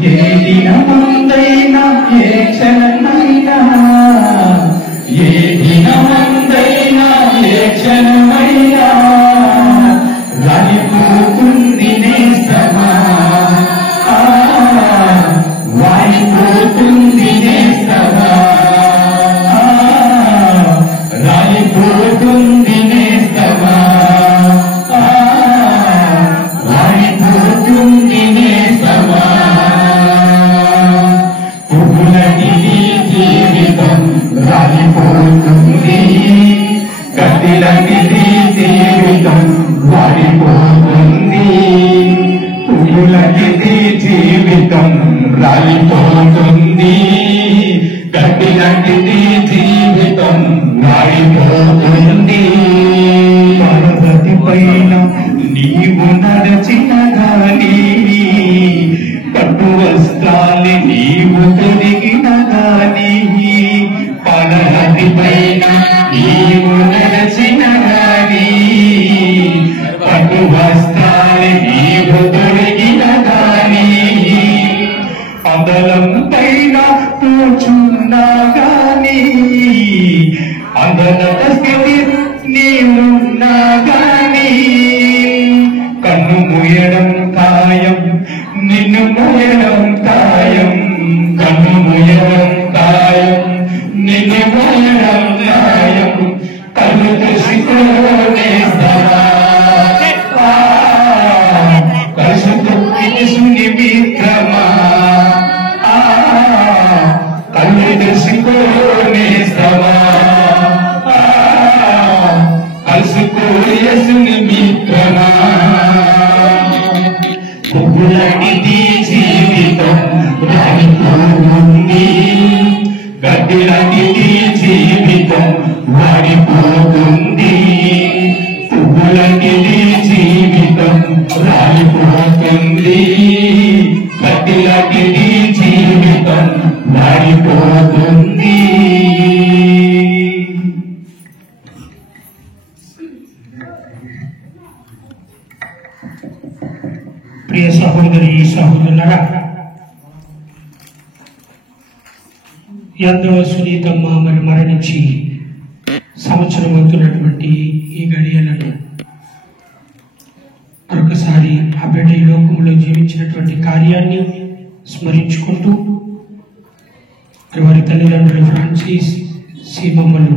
ఏ దినమందైనా ఏ క్షణమైనా ఏ దినమందైనా ఏ క్షణమైనా రాలిపోతుంది నేస్తమా వాలిపోతుంది నేస్తమా రాలిపోతుంది నేస్తమా వాలిపోతుంది నేస్తమా పువ్వులని జీవితం రాలిపోతుంది కత్తిలని జీవితం వాడిపోతుంది పువ్వులని జీవితం రాలిపోతుంది కత్తిలని జీవితం వాడిపోతుంది పర్వతి పైన నీవు నడచిన గాని పట్టు వస్త్రాలు నీవు తొడిగిన గాని పర్వతి పైన నీవు నడచిన గాని పట్టు వస్త్రాలు నీవు తొడిగిన గాని అందలం పైన కూర్చున్నా గాని అందల స్థితి నీవున్నా గాని కన్ను మూయడం ఖాయం నిన్ను మూయడం ఖాయం కన్ను మూయడం ఖాయం నిన్ను మూయడం ఖాయం కన్ను దృష్టికోనేస్తావా కలిసి మిత్రమా కన్ను దృష్టికోనేస్తావా కలుసుకోయసుని మిత్రమా పువ్వులని జీవితం రాలిపోతుంది గడ్డిలని జీవితం వాడిపోతుంది పువ్వులని జీవితం రాలిపోతుంది గడ్డిలని జీవితం వాడిపోతుంది. ప్రియ సహోదరి సహోదరులారా, ఎంతో సునీతమ్మ మరి మరణించి సంవత్సరం అవుతున్నటువంటి ఈ గడియలను మరొకసారి ఆ బిడ్డ ఈ లోకంలో జీవించినటువంటి కార్యాన్ని స్మరించుకుంటూ మరి వారి తల్లిదండ్రులు ఫ్రాన్సిస్ సీమమ్మలు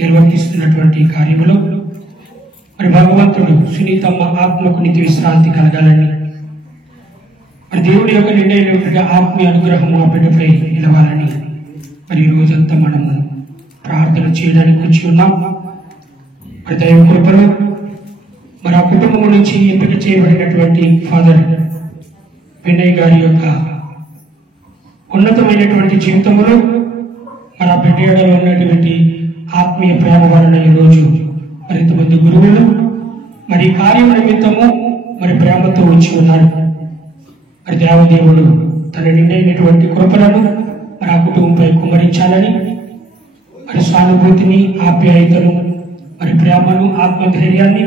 నిర్వర్తిస్తున్నటువంటి కార్యంలో మరి భగవంతుడు సునీతమ్మ ఆత్మకు నిత్య విశ్రాంతి కలగాలని, మరి దేవుడి యొక్క నిండైనటువంటి ఆత్మీయ అనుగ్రహము ఆ బిడ్డపై నిలవాలని మరి ఈ రోజంతా మనము ప్రార్థన చేయడానికి వచ్చి ఉన్నాం. మరి దైవ కృపలో మరి ఆ కుటుంబం నుంచి ఎంపిక చేయబడినటువంటి ఫాదర్ వినయ్ గారి యొక్క ఉన్నతమైనటువంటి జీవితంలో మరి ఆ బిడ్డలో ఉన్నటువంటి ఆత్మీయ ప్రేమ వలన ఈరోజు మరింతమంది గురువులు మరి కార్యం నిమిత్తము మరి ప్రేమతో వచ్చి ఉన్నారు. మరి దేవదేవుడు తన నిండైనటువంటి కృపలను మరి ఆ కుటుంబంపై కుమ్మరించాలని, మరి సానుభూతిని, ఆప్యాయతను, మరి ప్రేమను, ఆత్మధైర్యాన్ని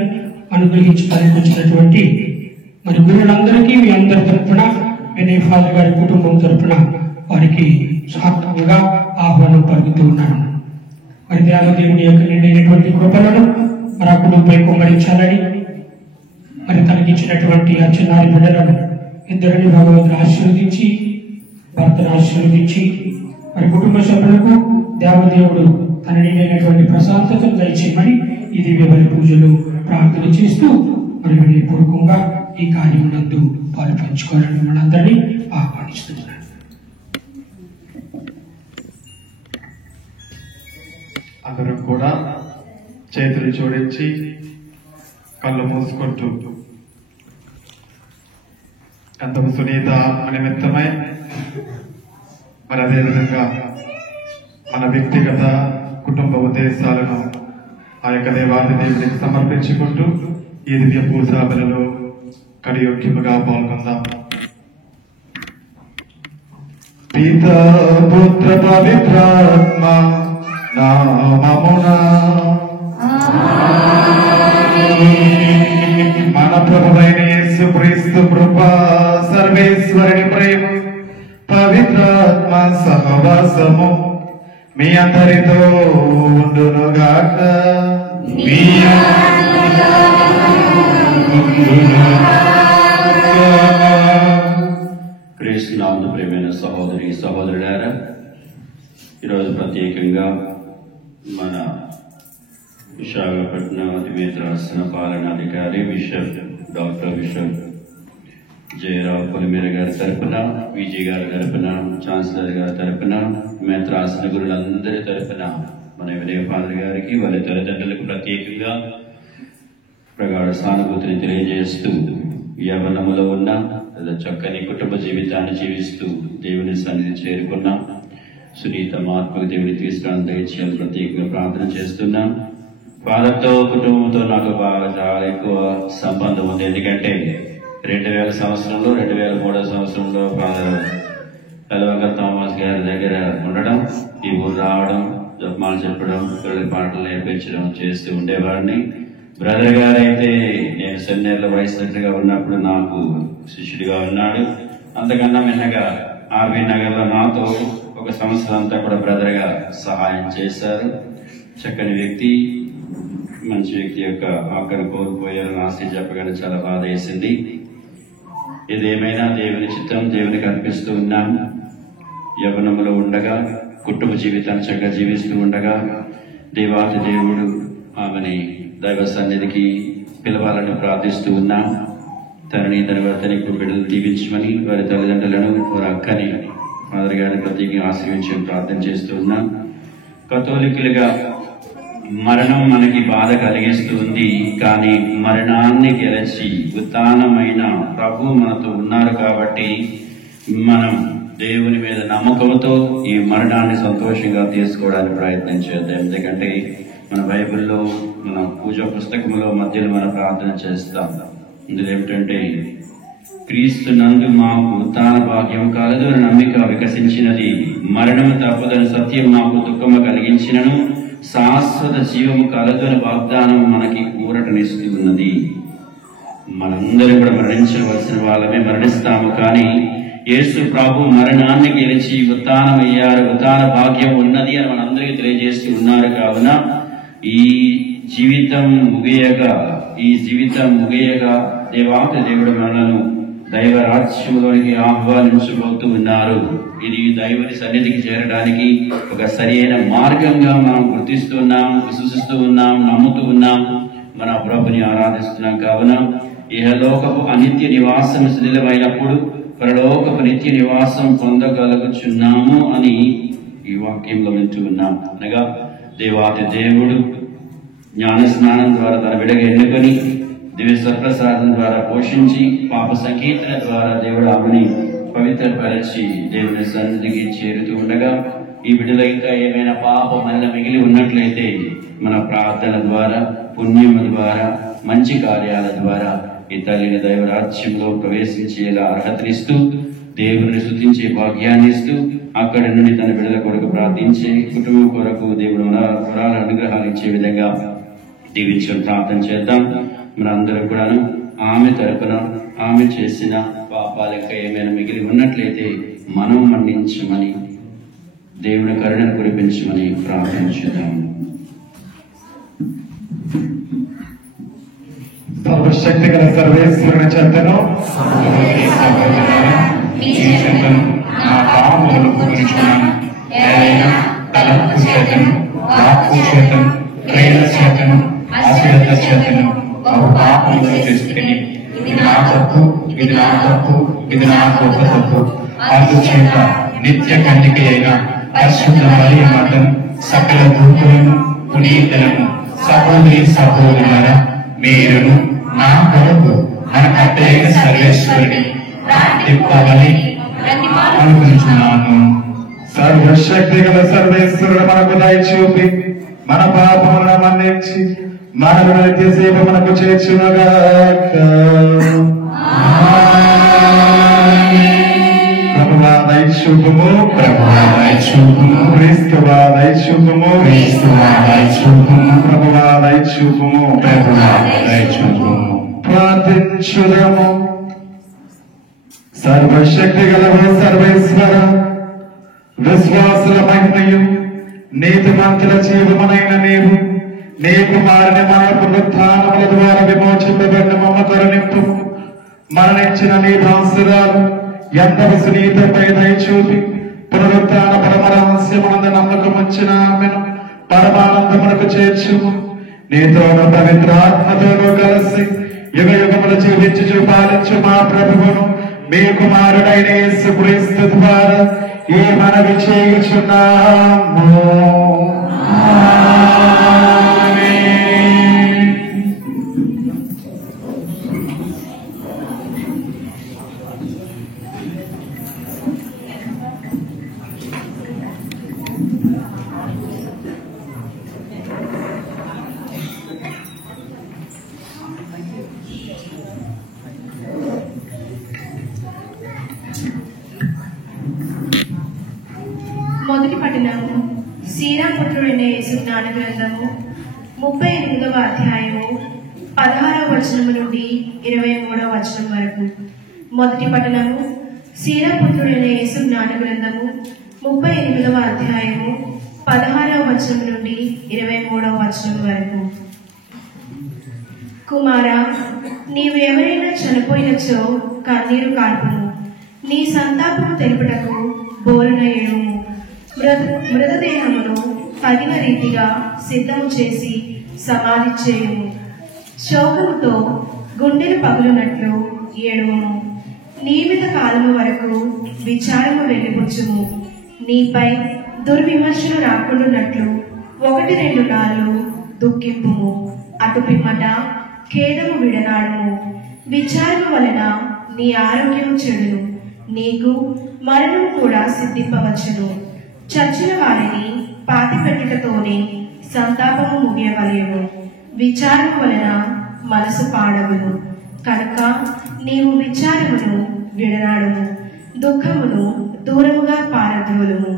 అనుగ్రహించడానికి వచ్చినటువంటి మరి గురువులందరికీ మీ అందరి తరఫున, వినయ్ ఫాదర్ గారి కుటుంబం తరఫున వారికి సార్థకంగా ఆహ్వానం పలుకుతూ ఉన్నాను. మరి దేవదేవుని యొక్క నిండైనటువంటి కృపలను మరి ఆ కుటుంబంపై కుమ్మరించాలని, మరి తనకిచ్చినటువంటి ఆ చిన్నారి బిడ్డలను ఇద్దరిని భగవంతుడు ఆశీర్వదించి, భర్తను ఆశీర్వదించి, మరి కుటుంబ సభ్యులకు దేవదేవుడు తన నిండైనటువంటి ప్రశాంతతను దయచేయమని ఈ దివ్య బలి పూజలు ప్రార్థన చేస్తూ మరి వినయపూర్వకంగా ఈ కార్యం నందు పాలు పంచుకోవాలని మనందరినీ ఆహ్వానిస్తున్నాను. అందరూ కూడా చేతులు జోడించి కళ్ళు మూసుకుంటూ ఎంతకు సునీత నిమిత్తమై మరి అదేవిధంగా మన వ్యక్తిగత కుటుంబ ఉద్దేశాలను ఆ యొక్క దేవాది దేవుడికి సమర్పించుకుంటూ ఈ దివ్య పూజాబలలో కడియోగ్యముగా పాల్గొందాం. పితా పుత్ర పవిత్రాత్మ నామమున మన ప్రభువైన యేసు క్రీస్తు కృప, సర్వేశ్వరుని ప్రేమ, సహవాసము మీ అందరితో ఉండునుగాక. క్రీస్తునామమున ప్రియమైన సహోదరి సహోదరులారా, ఈరోజు ప్రత్యేకంగా మన విశాఖపట్నం అతిమేత్రాసన పాలనాధికారి డాక్టర్ బిషప్ జయరావు పొలిమేర గారి తరపున, విజయ్ గారి తరపున, ఛాన్సలర్ గారి తరపున, మేత్రాసన గురులందరి తరపున మన వినయ ఫాదర్ గారికి, వారి తల్లిదండ్రులకు ప్రత్యేకంగా ప్రగాఢ సానుభూతిని తెలియజేస్తూ, యవ్వనములో ఉన్న చక్కని కుటుంబ జీవితాన్ని జీవిస్తూ దేవుని సన్నిధి చేరుకున్నాం. సునీత ఆత్మకు దేవుని తీసుకురావడం దయచేయాలని ప్రత్యేకంగా ప్రార్థన చేస్తున్నాం. ఫాదర్తో కుటుంబంతో నాకు బాగా చాలా ఎక్కువ సంబంధం ఉంది. ఎందుకంటే 2000 సంవత్సరంలో 2003 సంవత్సరంలో ఫాదర్ ఎలవంగ థామస్ గారి దగ్గర ఉండడం, ఈ ఊరు రావడం, జపమాలు చెప్పడం, పిల్లలకి పాటలు నేర్పించడం చేస్తూ ఉండేవాడిని. బ్రదర్ గారు అయితే నేను సెమినార్లో వైస్ సెక్రటరీగా ఉన్నప్పుడు నాకు శిష్యుడిగా ఉన్నాడు. అంతకన్నా మిన్నగా ఆర్బీ నగర్లో నాతో 1 సంవత్సరం అంతా కూడా బ్రదర్ గా సహాయం చేశారు. చక్కని వ్యక్తి, మంచి వ్యక్తి యొక్క ఆఖరి కోల్పోయారని ఆశ చెప్పగానే చాలా బాధ వేసింది. ఏదేమైనా దేవుని చిత్తం, దేవునికి అర్పిస్తూ ఉన్నాం. యవ్వనంలో ఉండగా కుటుంబ జీవితాన్ని చక్కగా జీవిస్తూ ఉండగా దేవాతి దేవుడు ఆమెని దైవ సన్నిధికి పిలవాలని ప్రార్థిస్తూ ఉన్నాం. తనని తన బిడ్డలు దీవించమని, వారి తల్లిదండ్రులను, వారి అక్కని, ఫాదర్ గారిని ప్రత్యేకంగా ఆశ్రయించి ప్రార్థన చేస్తూ ఉన్నాం. కథోలికులుగా మరణం మనకి బాధ కలిగిస్తుంది, కానీ మరణాన్ని గెలిచి ఉత్థానమైన ప్రభు మనతో ఉన్నారు కాబట్టి మనం దేవుని మీద నమ్మకంతో ఈ మరణాన్ని సంతోషంగా తీసుకోవడానికి ప్రయత్నం చేద్దాం. ఎందుకంటే మన బైబిల్లో, మన పూజా పుస్తకంలో మధ్యలో మనం ప్రార్థన చేస్తాం. ఇందులో ఏమిటంటే, క్రీస్తు నందు మాకు ఉత్థాన భాగ్యం కలదు అని నమ్మిక వికసించినది, మరణము తప్పదని సత్యం మాకు దుఃఖము కలిగించినను, శాశ్వత జీవము కలదు అని వాగ్దానం మనకి ఊరటనిస్తూ ఉన్నది. మనందరూ కూడా మరణించవలసిన వాళ్ళమే మరణిస్తాము, కానీ యేసు ప్రభు మరణాన్ని గెలిచి ఉత్థానమయ్యారు, ఉత్థాన భాగ్యం ఉన్నది అని మనందరికీ తెలియజేస్తూ ఉన్నారు. కావున ఈ జీవితం ముగియగా దేవాతి దేవుడు మనలను దైవ రాజ్యంలోనికి ఆహ్వానించబోతూ ఉన్నారు. ఇది దైవుని సన్నిధికి చేరడానికి ఒక సరైన మార్గంగా మనం గుర్తిస్తున్నాం, విశ్వసిస్తూ ఉన్నాం, నమ్ముతూ ఉన్నాం, మన ప్రభుని ఆరాధిస్తున్నాం. కావున ఇహలోకపు అనిత్య నివాసం శిథిలమైనప్పుడు పరలోకపు నిత్య నివాసం పొందగలుగుచున్నాము అని ఈ వాక్యంలో వింటూ ఉన్నాం. అనగా దేవాతి దేవుడు జ్ఞాన స్నానం ద్వారా తన బిడ్డగా ఎన్నుకొని, దివ్య సత్ప్రసాదం ద్వారా పోషించి, పాప సంకీర్తన ద్వారా దేవుడు ఆమెని పవిత్రపరచి దేవుని సన్నిధికి చేరుతూ ఉండగా, ఈ బిడ్డలో ఇంకా ఏమైనా పాపం వల్ల మిగిలి ఉన్నట్లయితే మన ప్రార్థన ద్వారా, పుణ్యము ద్వారా, మంచి కార్యాల ద్వారా ఈ తల్లిని దైవరాజ్యంలో ప్రవేశించేలా అర్హతనిస్తూ, దేవుని స్తుతించే భాగ్యాన్ని ఇస్తూ, అక్కడి నుండి తన బిడ్డల కొరకు ప్రార్థించే, కుటుంబం కొరకు దేవుడు వరాల అనుగ్రహాలు ఇచ్చే విధంగా దీవించడం ప్రార్థన చేద్దాం. మనందరం కూడాను ఆమె తరపున, ఆమె చేసిన పాపాలు ఇంకా ఏమైనా మిగిలి ఉన్నట్లయితే మనం మన్నించమని, దేవుని కరుణను కురిపించమని ప్రార్థించుదాం. సర్వశక్తి గల సర్వేశ్వరుని చెంతను నా పాపములు పూరించుకున్నాను. ఏదైనా తలంపు చేతను, వాక్కు చేతను, క్రియల చేతను, అశ్రద్ధ చేతను బహు పాపములు చేసుకుని, ఇది నా తప్పు, ఇది నా తప్పు, ఇది నా గొప్ప తప్పు. అందుచేత నిత్య కన్నిక అయిన పరిశుద్ధ మరియ మాతను, సకల దూతులను, పునీతులను, సహోదరి సహోదరులారా, మీరును నా కొరకు మన కర్తయ్య సర్వేశ్వరుని ప్రార్థింపవలెనని అనుకుంటున్నాను. సర్వశక్తి గల సర్వేశ్వరుడు మనకు దయచూపి, మన పాపములను మన్నించి, మనకు నిత్యసేవ మనకు చేర్చునుగాక. ప్రభువా దయచూపుము, ప్రభువా దయచూపుము, క్రీస్తువా దయచూపుము, క్రీస్తువా దయచూపుము, ప్రభువా దయచూపుము, ప్రభువా దయచూపుము. ప్రార్థించుదము. సర్వశక్తి గల సర్వేశ్వర, విశ్వాసుల మహిమయు నీతిమంతుల జీవమునైన నీవు నీ కుమారుని మన పునరుత్థానముల ద్వారా విమోచింపబడిన మమ్మ కరుణింపు. మరణించిన నీ దాసురాలు ఎందరి సునీతపై దయచూపి పునరుత్థాన పరమ రహస్యమునందు నమ్మకముంచిన ఆమెను పరమానందమునకు చేర్చుము. నీతో పవిత్రాత్మతో కలిసి యుగ యుగములు జీవించు పాలించు మా ప్రభువును మీ కుమారుడైన యేసుక్రీస్తు ద్వారా ఈ మనవి చేయుచున్నాము. మొదటి పఠనము శ్రీరామపుత్రుడైన యేసు జ్ఞాన గ్రంథము 38వ అధ్యాయము 16వ వచనము నుండి 23వ వచనం వరకు. మొదటి పఠనము శ్రీరామపుత్రుడైన యేసు జ్ఞాన గ్రంథము 38వ అధ్యాయము 16వ వచనం నుండి 23వ వచనం వరకు. కుమారా, నీవు ఎవరైనా చనిపోయినచో కన్నీరు కార్పుము, నీ సంతాపము తెలుపుటకు బోరున ఏడుము. మృతదేహమును తగిన రీతిగా సిద్ధం చేసి సమాధి చేయుము. శోకముతో గుండెలు పగులునట్లు ఏడువుము. నియమిత కాలము వరకు విచారము వెళ్ళిపుచ్చుము. నీపై దుర్విమర్శలు రాకుండానట్లు 1-2 నాళ్ళు దుఃఖింపుము. అటు పిమ్మట ఖేదము విడనాడుము. విచారము వలన నీ ఆరోగ్యము చెడును, నీకు మరణం కూడా సిద్ధింపవచ్చును. చచ్చిన వారిని పాతిపెట్టుటతోనే సంతాపము ముగియవలెను. విచారము వలన మనసు పాడవును. కనుక నీవు విచారమును విడనాడుము, దుఃఖమును దూరముగా పారద్రోలుము.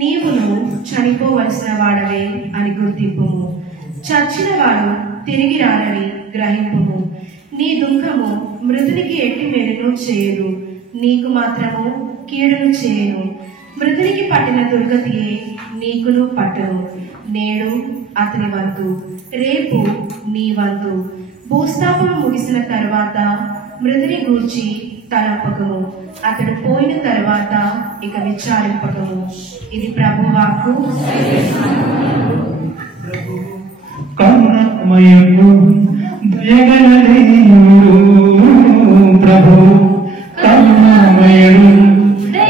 నీవును చనిపోవలసిన వాడవే అని గుర్తింపుము. చచ్చిన వాడు తిరిగి రానని గ్రహింపుము. నీ దుఃఖము మృతునికి ఎట్టి మేలును చేయదు, నీకు మాత్రము కీడును చేయను. మృతునికి పట్టిన దుర్గతియే నీకును పట్టును. నేడు అతని వంతు, రేపు నీ వంతు. భూస్థాపము ముగిసిన తర్వాత మృతుని గూర్చి తలంపకము, అతడు పోయిన తర్వాత ఇక విచారింపకము. ఇది ప్రభువాక్కు. కరుణామయుడు దయగల దేవుడు ప్రభు, కరుణామయుడు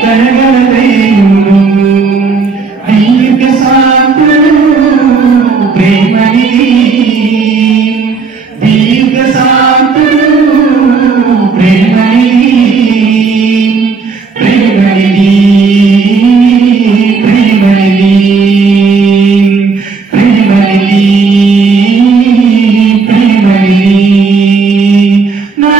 దయగల దేవుడు, దీర్ఘ శాంతుడు ప్రేమనిధి, దీర్ఘ శాంతుడు ప్రేమనిధి, ప్రేమనిధి, ప్రేమనిధి, ప్రేమనిధి, ప్రేమనిధి. నా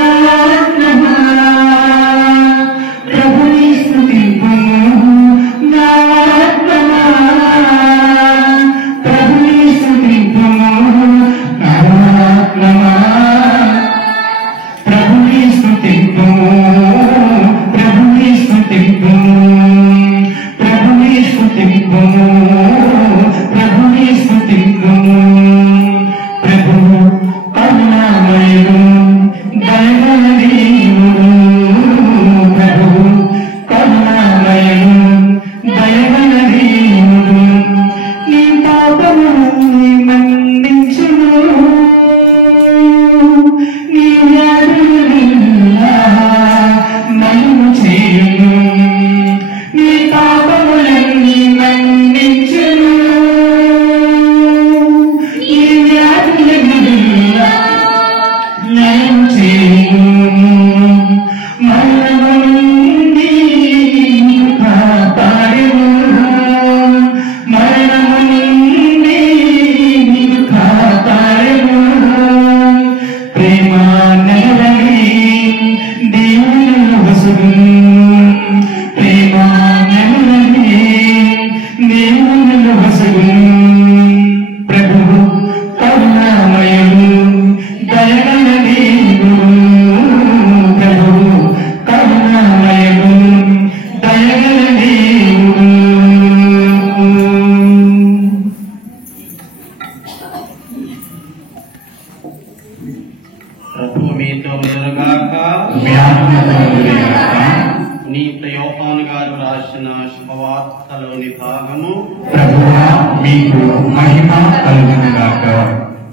రాసిన శుభవార్తలోని భాగము. ప్రభువా మీకు మహిమ కలుగునుగాక.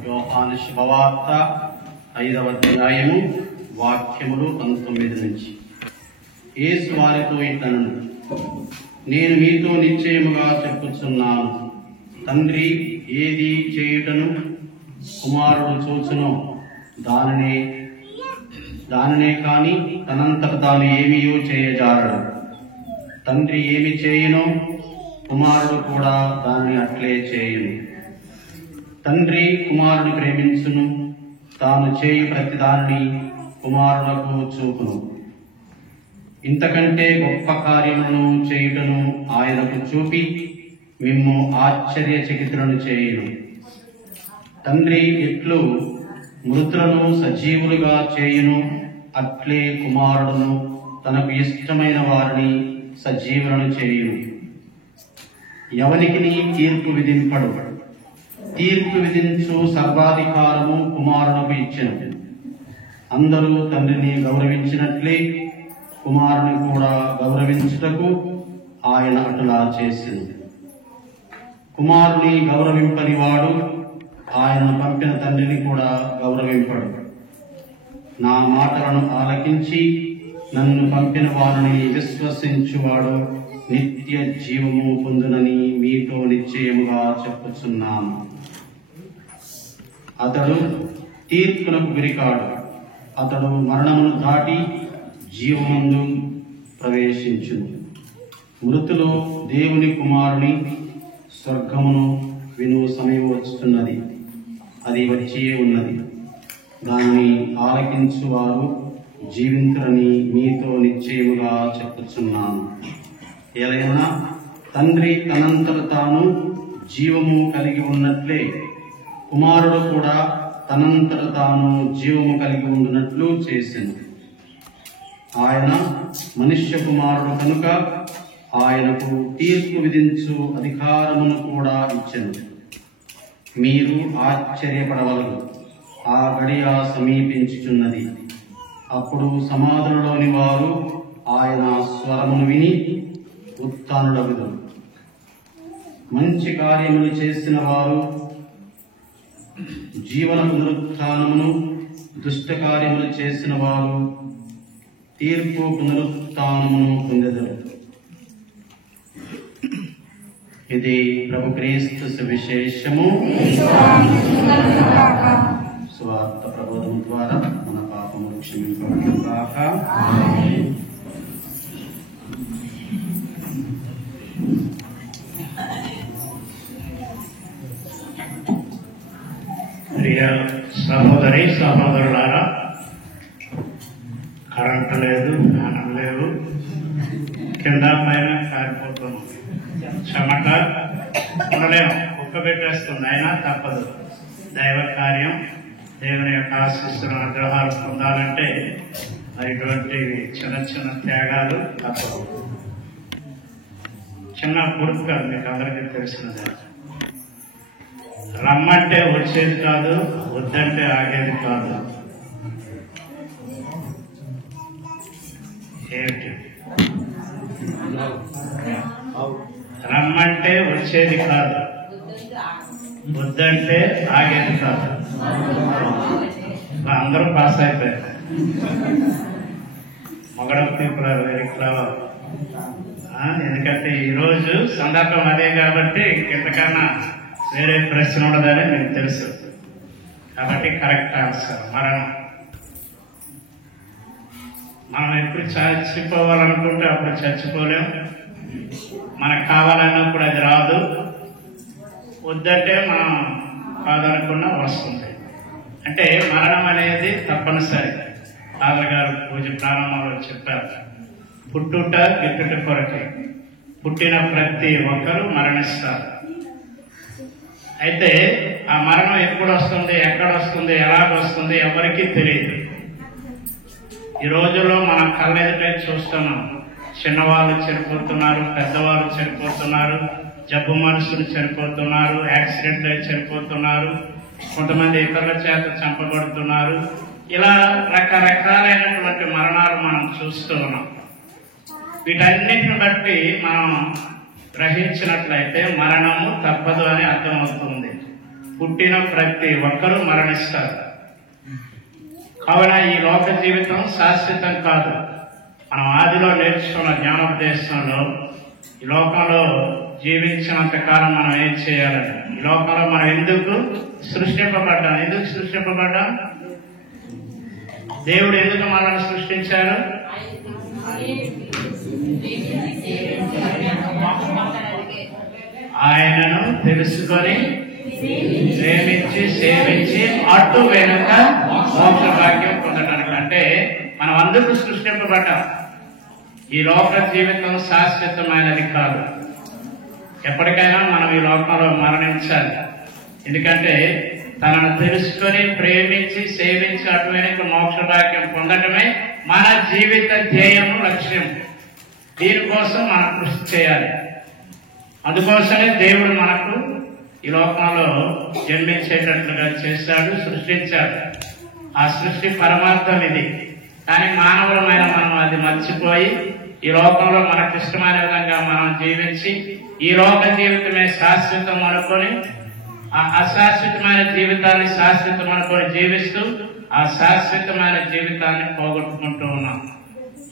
యోహాను శుభవార్త 5వ అధ్యాయము వాక్యములు 19 నుంచి. యేసు వారితో ఇట్లనెను, నేను మీతో నిశ్చయముగా చెప్పుచున్నాను, తండ్రి ఏది చేయుటను కుమారుడు చూచునో దానినే కాని తనంతట తాను ఏమీయూ చేయజాలడు. తండ్రి ఏమి చేయునో కుమారుడు కూడా దానిని అట్లే చేయును. తండ్రి కుమారుడు ప్రేమించును, తాను చేయు ప్రతి దానిని కుమారులకు చూపును. ఇంతకంటే గొప్ప కార్యములను చేయుటను ఆయనకు చూపి మిమ్ము ఆశ్చర్యచకితులను చేయును. తండ్రి ఎట్లు మృతులను సజీవులుగా చేయును, అట్లే కుమారుడును తనకు ఇష్టమైన వారిని సజీవులను చేయును. ఎవనికి తీర్పు విధింపడు, తీర్పు విధించు సర్వాధికారము కుమారునికి ఇచ్చెను. అందరూ తండ్రిని గౌరవించినట్లే కుమారుని కూడా గౌరవించుటకు ఆయన అటులా చేసింది. కుమారుని గౌరవింపని వాడు ఆయనను పంపిన తండ్రిని కూడా గౌరవింపడు. నా మాటలను ఆలకించి నన్ను పంపిన వారిని విశ్వసించువాడు నిత్య జీవము పొందునని మీతో నిశ్చయముగా చెప్పుచున్నాను. అతడు తీర్పునకు గురికాడు, అతడు మరణమును దాటి జీవమందు ప్రవేశించును. మృతులు దేవుని కుమారుని స్వర్గమును విను సమయం వచ్చుతున్నది, అది వచ్చియే ఉన్నది. దానిని ఆలకించు వారు జీవింతురని మీతో నిశ్చయముగా చెప్పుచున్నాను. ఎలైనా తండ్రి తనంతట తాను జీవము కలిగి ఉన్నట్లే కుమారుడు కూడా తనంతట తాను జీవము కలిగి ఉండునట్లు చేసింది. ఆయన మనుష్య కుమారుడు కనుక ఆయనకు తీర్పు విధించు అధికారమును కూడా ఇచ్చెను. మీరు ఆశ్చర్యపడవలదు, ఆ గడియ సమీపించుచున్నది. అప్పుడు సమాధులలోని వారు ఆయన స్వరమును విని ఉత్థానులగుదురు. మంచి కార్యములు చేసిన వారు జీవన పునరుత్థానమును, దుష్ట కార్యములు చేసిన వారు తీర్పు పునరుత్థానమును పొందెదరు. ఇది ప్రభు క్రీస్తు సువిశేషము. సువార్త ప్రబోధం ద్వారా మన పాపములు క్షమింపబడును గాక. ప్రియ సహోదరి సహోదరులారా, కరెంటు లేదు, ఫ్యాన్ లేవు, కింద పైన కారిపోతుంది, చెమట ఉండలేము, కుక్క పెట్టేస్తుంది. అయినా తప్పదు. దైవ కార్యం, దేవుని యొక్క ఆశీస్సులను అనుగ్రహాలు పొందాలంటే మరి ఇటువంటి చిన్న చిన్న త్యాగాలు తప్పదు. చిన్న పురుగు కాదు, మీకు అందరికీ తెలిసినదే. రమ్మంటే వచ్చేది కాదు, వద్దంటే ఆగేది కాదు. ఏమిటి? రమ్మంటే వచ్చేది కాదు, వద్దంటే ఆగేది కాదు. అందరూ పాస్ అయిపోయారు. మొగడం పీపుల్ ఆర్ వెరీ క్లవర్. ఎందుకంటే ఈరోజు సందర్భం అదే కాబట్టి ఇంకెంతకన్నా వేరే ప్రశ్న ఉండదని మీకు తెలుసు. కాబట్టి కరెక్ట్ ఆన్సర్ మరణం. మనం ఎప్పుడు చచ్చిపోవాలనుకుంటే అప్పుడు చచ్చిపోలేం, మనకు కావాలన్నప్పుడు అది రాదు, వద్దంటే మనం కాదనుకున్నా వస్తుంది. అంటే మరణం అనేది తప్పనిసరి. ఫాదర్ గారు పూజ ప్రారంభంలో చెప్పారు, పుట్టుట గిట్టుట కొరకే, పుట్టిన ప్రతి ఒక్కరూ మరణిస్తారు. అయితే ఆ మరణం ఎప్పుడు వస్తుంది, ఎక్కడ వస్తుంది, ఎలాగొస్తుంది ఎవరికీ తెలియదు. ఈ రోజుల్లో మనం కళ్ళెదుటే చూస్తున్నాం. చిన్నవాళ్ళు చనిపోతున్నారు, పెద్దవాళ్ళు చనిపోతున్నారు, జబ్బు మనుషులు చనిపోతున్నారు, యాక్సిడెంట్ అయి చనిపోతున్నారు, కొంతమంది ఇతరుల చేత చంపబడుతున్నారు. ఇలా రకరకాలైనటువంటి మరణాలు మనం చూస్తూ ఉన్నాం. వీటన్నిటిని బట్టి మనం గ్రహించినట్లయితే మరణము తప్పదు అని అర్థమవుతుంది. పుట్టిన ప్రతి ఒక్కరూ మరణిస్తారు. కావున ఈ లోక జీవితం శాశ్వతం కాదు. మనం ఆదిలో నేర్చుకున్న జ్ఞానోపదేశంలో ఈ లోకంలో జీవించినంత కాలం మనం ఏం చేయాలని, ఈ లోకంలో మనం ఎందుకు సృష్టింపబడ్డాం? ఎందుకు సృష్టింపబడ్డాం? దేవుడు ఎందుకు మనల్ని సృష్టించారు? ఆయనను తెలుసుకొని ప్రేమించి సేవించి అటు వెనుక మోక్ష భాగ్యం పొందడానికి. అంటే మనం అందరూ సృష్టింపబడ్డాం. ఈ లోక జీవితం శాశ్వతమైనది కాదు. ఎప్పటికైనా మనం ఈ లోకంలో మరణించాలి. ఎందుకంటే తనను తెలుసుకొని ప్రేమించి సేవించి అటు వెనుక మోక్ష భాగ్యం పొందటమే మన జీవిత ధ్యేయము, లక్ష్యం. దీనికోసం మనం కృషి చేయాలి. అందుకోసమే దేవుడు మనకు ఈ లోకంలో జన్మించేటట్లుగా చేశాడు, సృష్టించాడు. ఆ సృష్టి పరమార్థం ఇది. కానీ మానవులమైన మనం అది మర్చిపోయి ఈ లోకంలో మనకు ఇష్టమైన విధంగా మనం జీవించి ఈ లోక జీవితమే శాశ్వతం అనుకొని ఆ అశాశ్వతమైన జీవితాన్ని శాశ్వతం అనుకొని జీవిస్తూ ఆ శాశ్వతమైన జీవితాన్ని పోగొట్టుకుంటూ ఉన్నాం.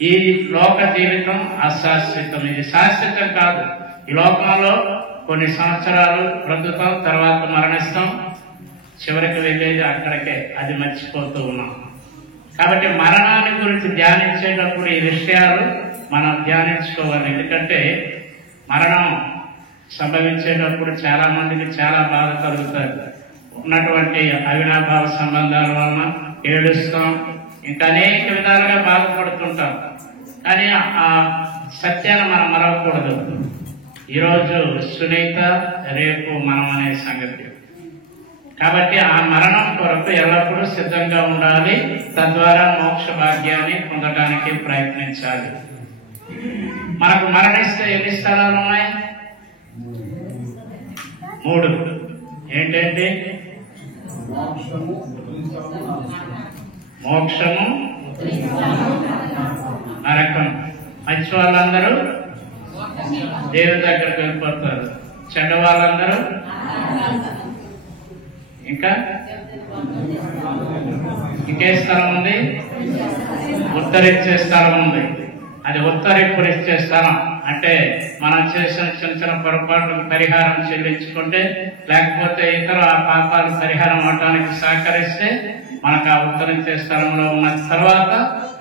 ఈ లోక జీవితం అశాశ్వతం, ఇది శాశ్వతం కాదు. ఈ లోకంలో కొన్ని సంవత్సరాలు బ్రతుకుతాం, తర్వాత మరణిస్తాం, చివరికి వెళ్ళేది అక్కడికే. అది మర్చిపోతూ ఉన్నాం. కాబట్టి మరణాన్ని గురించి ధ్యానించేటప్పుడు ఈ విషయాలు మనం ధ్యానించుకోవాలి. ఎందుకంటే మరణం సంభవించేటప్పుడు చాలా మందికి చాలా బాధ కలుగుతారు. ఉన్నటువంటి అవినాభావ సంబంధాల వలన ఏడుస్తాం, ఇంకా అనేక విధాలుగా బాధపడుతుంటాం. కానీ ఆ సత్యాన్ని మనం మరవకూడదు. ఈరోజు సునీత, రేపు మనం అనే సంగతి. కాబట్టి ఆ మరణం కొరకు ఎల్లప్పుడూ సిద్ధంగా ఉండాలి. తద్వారా మోక్ష భాగ్యాన్ని పొందడానికి ప్రయత్నించాలి. మనకు మరణిస్తే ఎన్ని స్థలాలు ఉన్నాయి? 3. ఏంటంటే మోక్షము, నరకం. మంచి వాళ్ళందరూ దేవుని దగ్గరకు వెళ్ళిపోతారు, చెడ్డ వాళ్ళందరూ ఇంకా ఇంకే స్థలం ఉంది? ఉత్తరించే స్థలం ఉంది. అది ఉత్తరింపునిచ్చే స్థలం. అంటే మనం చేసిన చిన్న చిన్న పొరపాట్లకు పరిహారం చెల్లించుకుంటే, లేకపోతే ఇతర పాపాలు పరిహారం అవటానికి సహకరిస్తే మనకు ఆ ఉత్తరించే స్థలంలో ఉన్న తర్వాత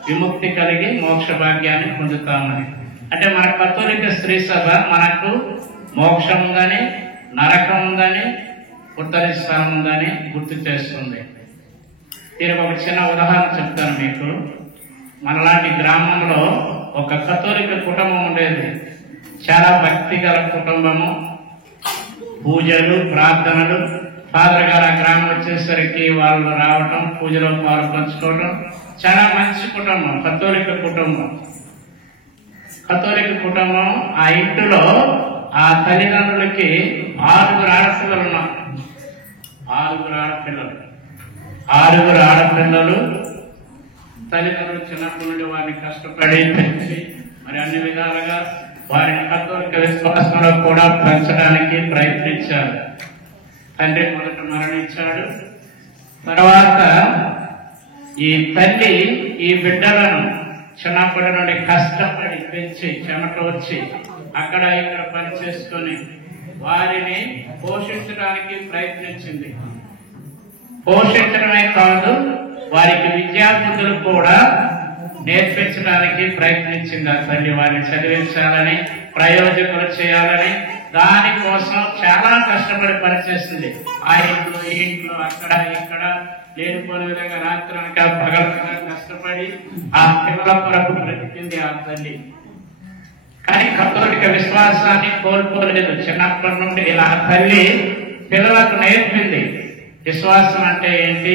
విముక్తి కలిగి మోక్ష భాగ్యాన్ని పొందుతామని. అంటే మన కథోలిక స్త్రీ సభ మనకు మోక్షం ఉందని, నరకం ఉందని, ఉత్తరి స్థలం ఉందని గుర్తు చేస్తుంది. దీనికి ఒక చిన్న ఉదాహరణ చెప్తాను మీకు. మనలాంటి గ్రామంలో ఒక కథోలిక కుటుంబం ఉండేది. చాలా భక్తి గల కుటుంబము. పూజలు, ప్రార్థనలు. ఫాదర్ గారు ఆ గ్రామం వచ్చేసరికి వాళ్ళు రావటం, పూజలో పాలు పంచుకోవటం. చాలా మంచి కుటుంబం, కథోలిక కుటుంబం. కథోలిక కుటుంబం. ఆ ఇంటిలో ఆ తల్లిదండ్రులకి 6 ఆడపిల్లలు ఉన్నారు. 6 ఆడపిల్లలు. తల్లిదండ్రులు చిన్నప్పటి నుండి వారిని కష్టపడి పెంచి మరి అన్ని విధాలుగా వారిని కథోలిక విశ్వాసంలో కూడా పెంచడానికి ప్రయత్నించారు. తండ్రి మొదట మరణించాడు. తర్వాత ఈ తల్లి ఈ బిడ్డలను చిన్నప్పటి నుండి కష్టపడి పెంచి చెమట వచ్చి అక్కడ ఇక్కడ పని చేసుకొని వారిని పోషించడానికి ప్రయత్నించింది. పోషించడమే కాదు, వారికి విద్యాబుద్ధులు కూడా నేర్పించడానికి ప్రయత్నించింది ఆ తల్లి. వారిని చదివించాలని, ప్రయోజకులు చేయాలని, దానికోసం చాలా కష్టపడి పనిచేస్తుంది. ఆ ఇంట్లో, ఈ ఇంట్లో, అక్కడ ఇక్కడ లేనిపోయిన విధంగా రాత్రనక పగలనక కష్టపడి ఆ పిల్లల కొరకు బ్రతికింది ఆ తల్లి. కానీ కథోలిక విశ్వాసాన్ని కోల్పోలేదు. చిన్నప్పటి నుండి ఆ తల్లి పిల్లలకు నేర్పింది. విశ్వాసం అంటే ఏంటి,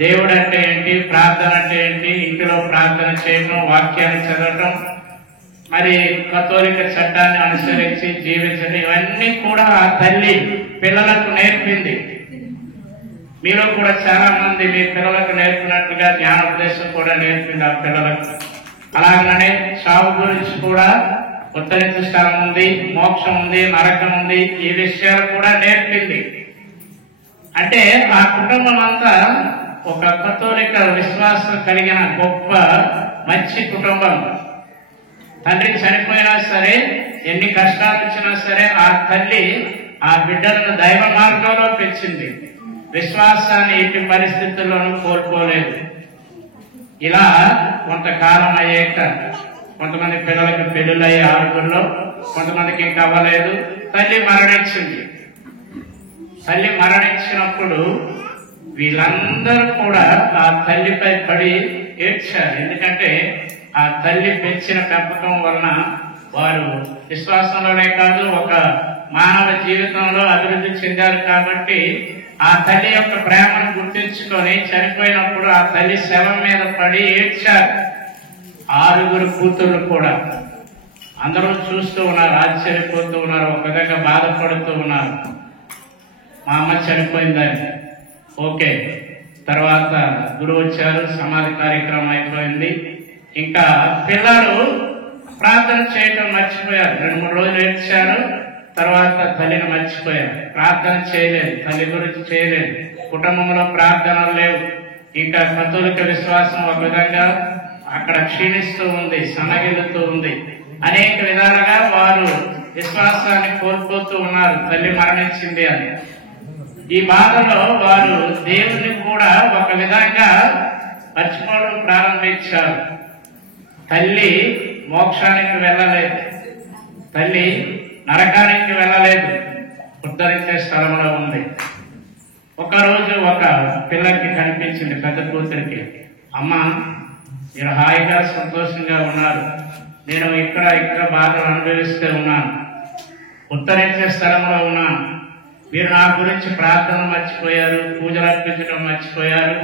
దేవుడు అంటే ఏంటి, ప్రార్థన అంటే ఏంటి, ఇంటిలో ప్రార్థన చేయటం, వాక్యాన్ని చదవటం, మరి కథోలిక చట్టాన్ని అనుసరించి జీవించడం, ఇవన్నీ కూడా ఆ తల్లి పిల్లలకు నేర్పింది. మీలో కూడా చాలా మంది మీ పిల్లలకు నేర్పినట్టుగా జ్ఞానోపదేశం కూడా నేర్పింది ఆ పిల్లలకు. అలాగనే చావు గురించి కూడా ఉత్తరించే స్థలం ఉంది, మోక్షం ఉంది, నరకం ఉంది, ఈ విషయాలు కూడా నేర్పింది. అంటే ఆ కుటుంబం అంతా ఒక కథోలిక విశ్వాసం కలిగిన గొప్ప మంచి కుటుంబం. తండ్రి చనిపోయినా సరే, ఎన్ని కష్టాలు వచ్చినా సరే, ఆ తల్లి ఆ బిడ్డలను దైవ మార్గంలో పెంచింది. విశ్వాసాన్ని ఎట్టి పరిస్థితుల్లోనూ కోల్పోలేదు. ఇలా కొంతకాలం అయ్యాక కొంతమంది పిల్లలకి పెళ్ళిళ్ళయ్యే ఆరుగురిలో, కొంతమందికి ఇంకా అవ్వలేదు. తల్లి మరణించింది. తల్లి మరణించినప్పుడు వీళ్ళందరూ కూడా ఆ తల్లిపై పడి ఏడ్చారు. ఎందుకంటే ఆ తల్లి పెంచిన పెంపకం వలన వారు విశ్వాసంలోనే కాదు, ఒక మానవ జీవితంలో అభివృద్ధి చెందారు. కాబట్టి ఆ తల్లి యొక్క ప్రేమను గుర్తించుకొని చనిపోయినప్పుడు ఆ తల్లి శవం మీద పడి ఏడ్చారు. 6 కూతుర్లు కూడా. అందరూ చూస్తూ ఉన్నారు, ఆశ్చర్యపోతూ ఉన్నారు, ఒక విధంగా బాధపడుతూ ఉన్నారు. మా అమ్మ చనిపోయిందని. ఓకే, తర్వాత గురువు వచ్చారు, సమాధి కార్యక్రమం అయిపోయింది. ఇంకా పిల్లలు ప్రార్థన చేయటం మర్చిపోయారు. 2-3 రోజులు ఏడ్చారు. తర్వాత తల్లిని మర్చిపోయారు, ప్రార్థన చేయలేదు, తల్లి గురించి చేయలేదు. కుటుంబంలో ప్రార్థనలు లేవు. ఇంకా కథోలిక విశ్వాసం ఒక విధంగా అక్కడ క్షీణిస్తూ ఉంది, సన్నగిల్లుతూ ఉంది. అనేక విధాలుగా వారు విశ్వాసాన్ని కోల్పోతూ ఉన్నారు, తల్లి మరణించింది అని. ఈ బాధలో వారు దేవుని కూడా ఒక విధంగా మర్చిపోవడం ప్రారంభించారు. తల్లి మోక్షానికి వెళ్ళలేదు, తల్లి నరకానికి వెళ్ళలేదు, ఉద్ధరించే స్థలంలో ఉంది. ఒకరోజు ఒక పిల్లకి కనిపించింది, పెద్ద కూతురికి. అమ్మ, మీరు హాయిగా సంతోషంగా ఉన్నారు, నేను ఇక్కడ బాధలు అనుభవిస్తూ ఉన్నాను, ఉత్తరించే స్థలంలో ఉన్నాను. మీరు నా గురించి ప్రార్థన మర్చిపోయారు, పూజలు అర్పించడం మర్చిపోయారు,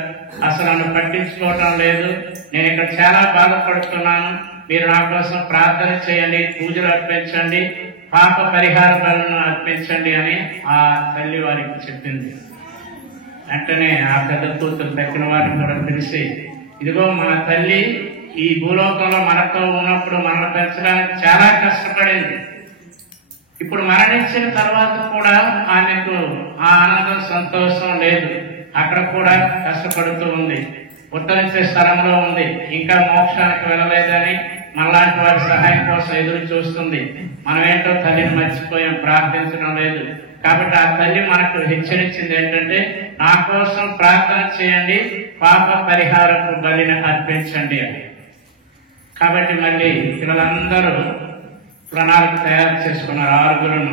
అసలు నన్ను పట్టించుకోవటం లేదు. నేను ఇక్కడ చాలా బాధపడుతున్నాను. మీరు నా కోసం ప్రార్థన చేయండి, పూజలు అర్పించండి, పాప పరిహార బలను అర్పించండి అని ఆ తల్లి వారికి చెప్పింది. వెంటనే ఆ పెద్ద కూతురు తక్కిన వారికి కూడా తెలిసి, ఇదిగో మన తల్లి ఈ భూలోకంలో మనతో ఉన్నప్పుడు మనల్ని పెంచడానికి చాలా కష్టపడింది. ఇప్పుడు మరణించిన తర్వాత కూడా ఆమెకు ఆ ఆనందం, సంతోషం లేదు. అక్కడ కూడా కష్టపడుతూ ఉంది, ఉత్తరించే స్థలంలో ఉంది, ఇంకా మోక్షానికి వెళ్ళలేదని మనలాంటి వారి సహాయం కోసం ఎదురు చూస్తుంది. మనం ఏంటో తల్లిని మర్చిపోయాం, ప్రార్థించడం లేదు. కాబట్టి ఆ తల్లి మనకు హెచ్చరించింది ఏంటంటే, నా కోసం ప్రార్థన చేయండి, పాప పరిహారపు బలిని అర్పించండి అని. కాబట్టి మళ్ళీ పిల్లలందరూ ప్రణాళిక తయారు చేసుకున్నారు. 6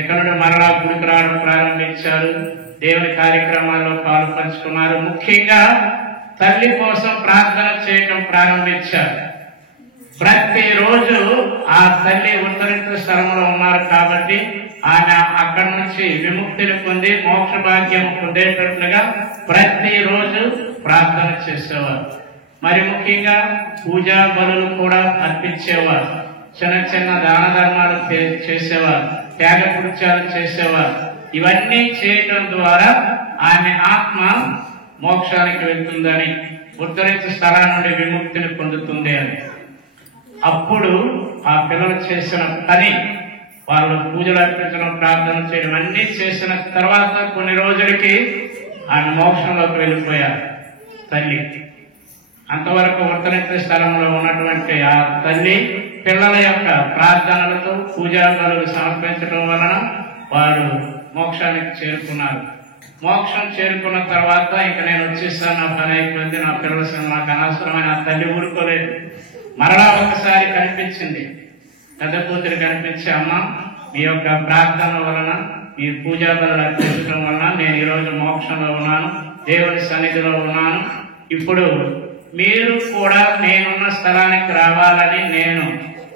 ఇక్కడ నుండి మరలా గుడికి రావడం ప్రారంభించారు, దేవుని కార్యక్రమాల్లో పాలు పంచుకున్నారు. ముఖ్యంగా తల్లి కోసం ప్రార్థన చేయటం ప్రారంభించారు. ప్రతిరోజు ఆ తల్లి ఉత్తరించే స్థలంలో ఉన్నారు కాబట్టి ఆమె అక్కడి నుంచి విముక్తిని పొంది మోక్ష భాగ్యం పొందేటట్లుగా ప్రతిరోజు ప్రార్థన చేసేవారు. మరి ముఖ్యంగా పూజా బలులు కూడా అర్పించేవారు, చిన్న చిన్న దాన ధర్మాలు చేసేవారు, త్యాగ కృత్యాలు చేసేవారు. ఇవన్నీ చేయటం ద్వారా ఆమె ఆత్మ మోక్షానికి వెళ్తుందని, ఉత్తరించే స్థలం నుండి విముక్తిని పొందుతుంది అని. అప్పుడు ఆ పిల్లలు చేసిన పని, వాళ్ళు పూజలు అర్పించడం, ప్రార్థన చేయడం అన్ని చేసిన తర్వాత కొన్ని రోజులకి ఆమె మోక్షంలోకి వెళ్ళిపోయారు తల్లి. అంతవరకు ఉత్తరించే స్థలంలో ఉన్నటువంటి ఆ తల్లి పిల్లల యొక్క ప్రార్థనలతో పూజా బలులు సమర్పించడం వలన వారు మోక్షానికి చేరుకున్నారు. మోక్షం చేరుకున్న తర్వాత ఇంకా నేను వచ్చేసాను, నా పని అయిపోయింది, నా పిల్లల సంగతి నాకు అనవసరమైన ఆ తల్లి ఊరుకోలేదు. మరలా ఒకసారి కనిపించింది, పెద్ద కూతురు కనిపించి, అమ్మ, మీ యొక్క ప్రార్థన వలన, మీ పూజా బలులు అర్పించడం వలన నేను ఈరోజు మోక్షంలో ఉన్నాను, దేవుని సన్నిధిలో ఉన్నాను. ఇప్పుడు మీరు కూడా నేనున్న స్థలానికి రావాలని నేను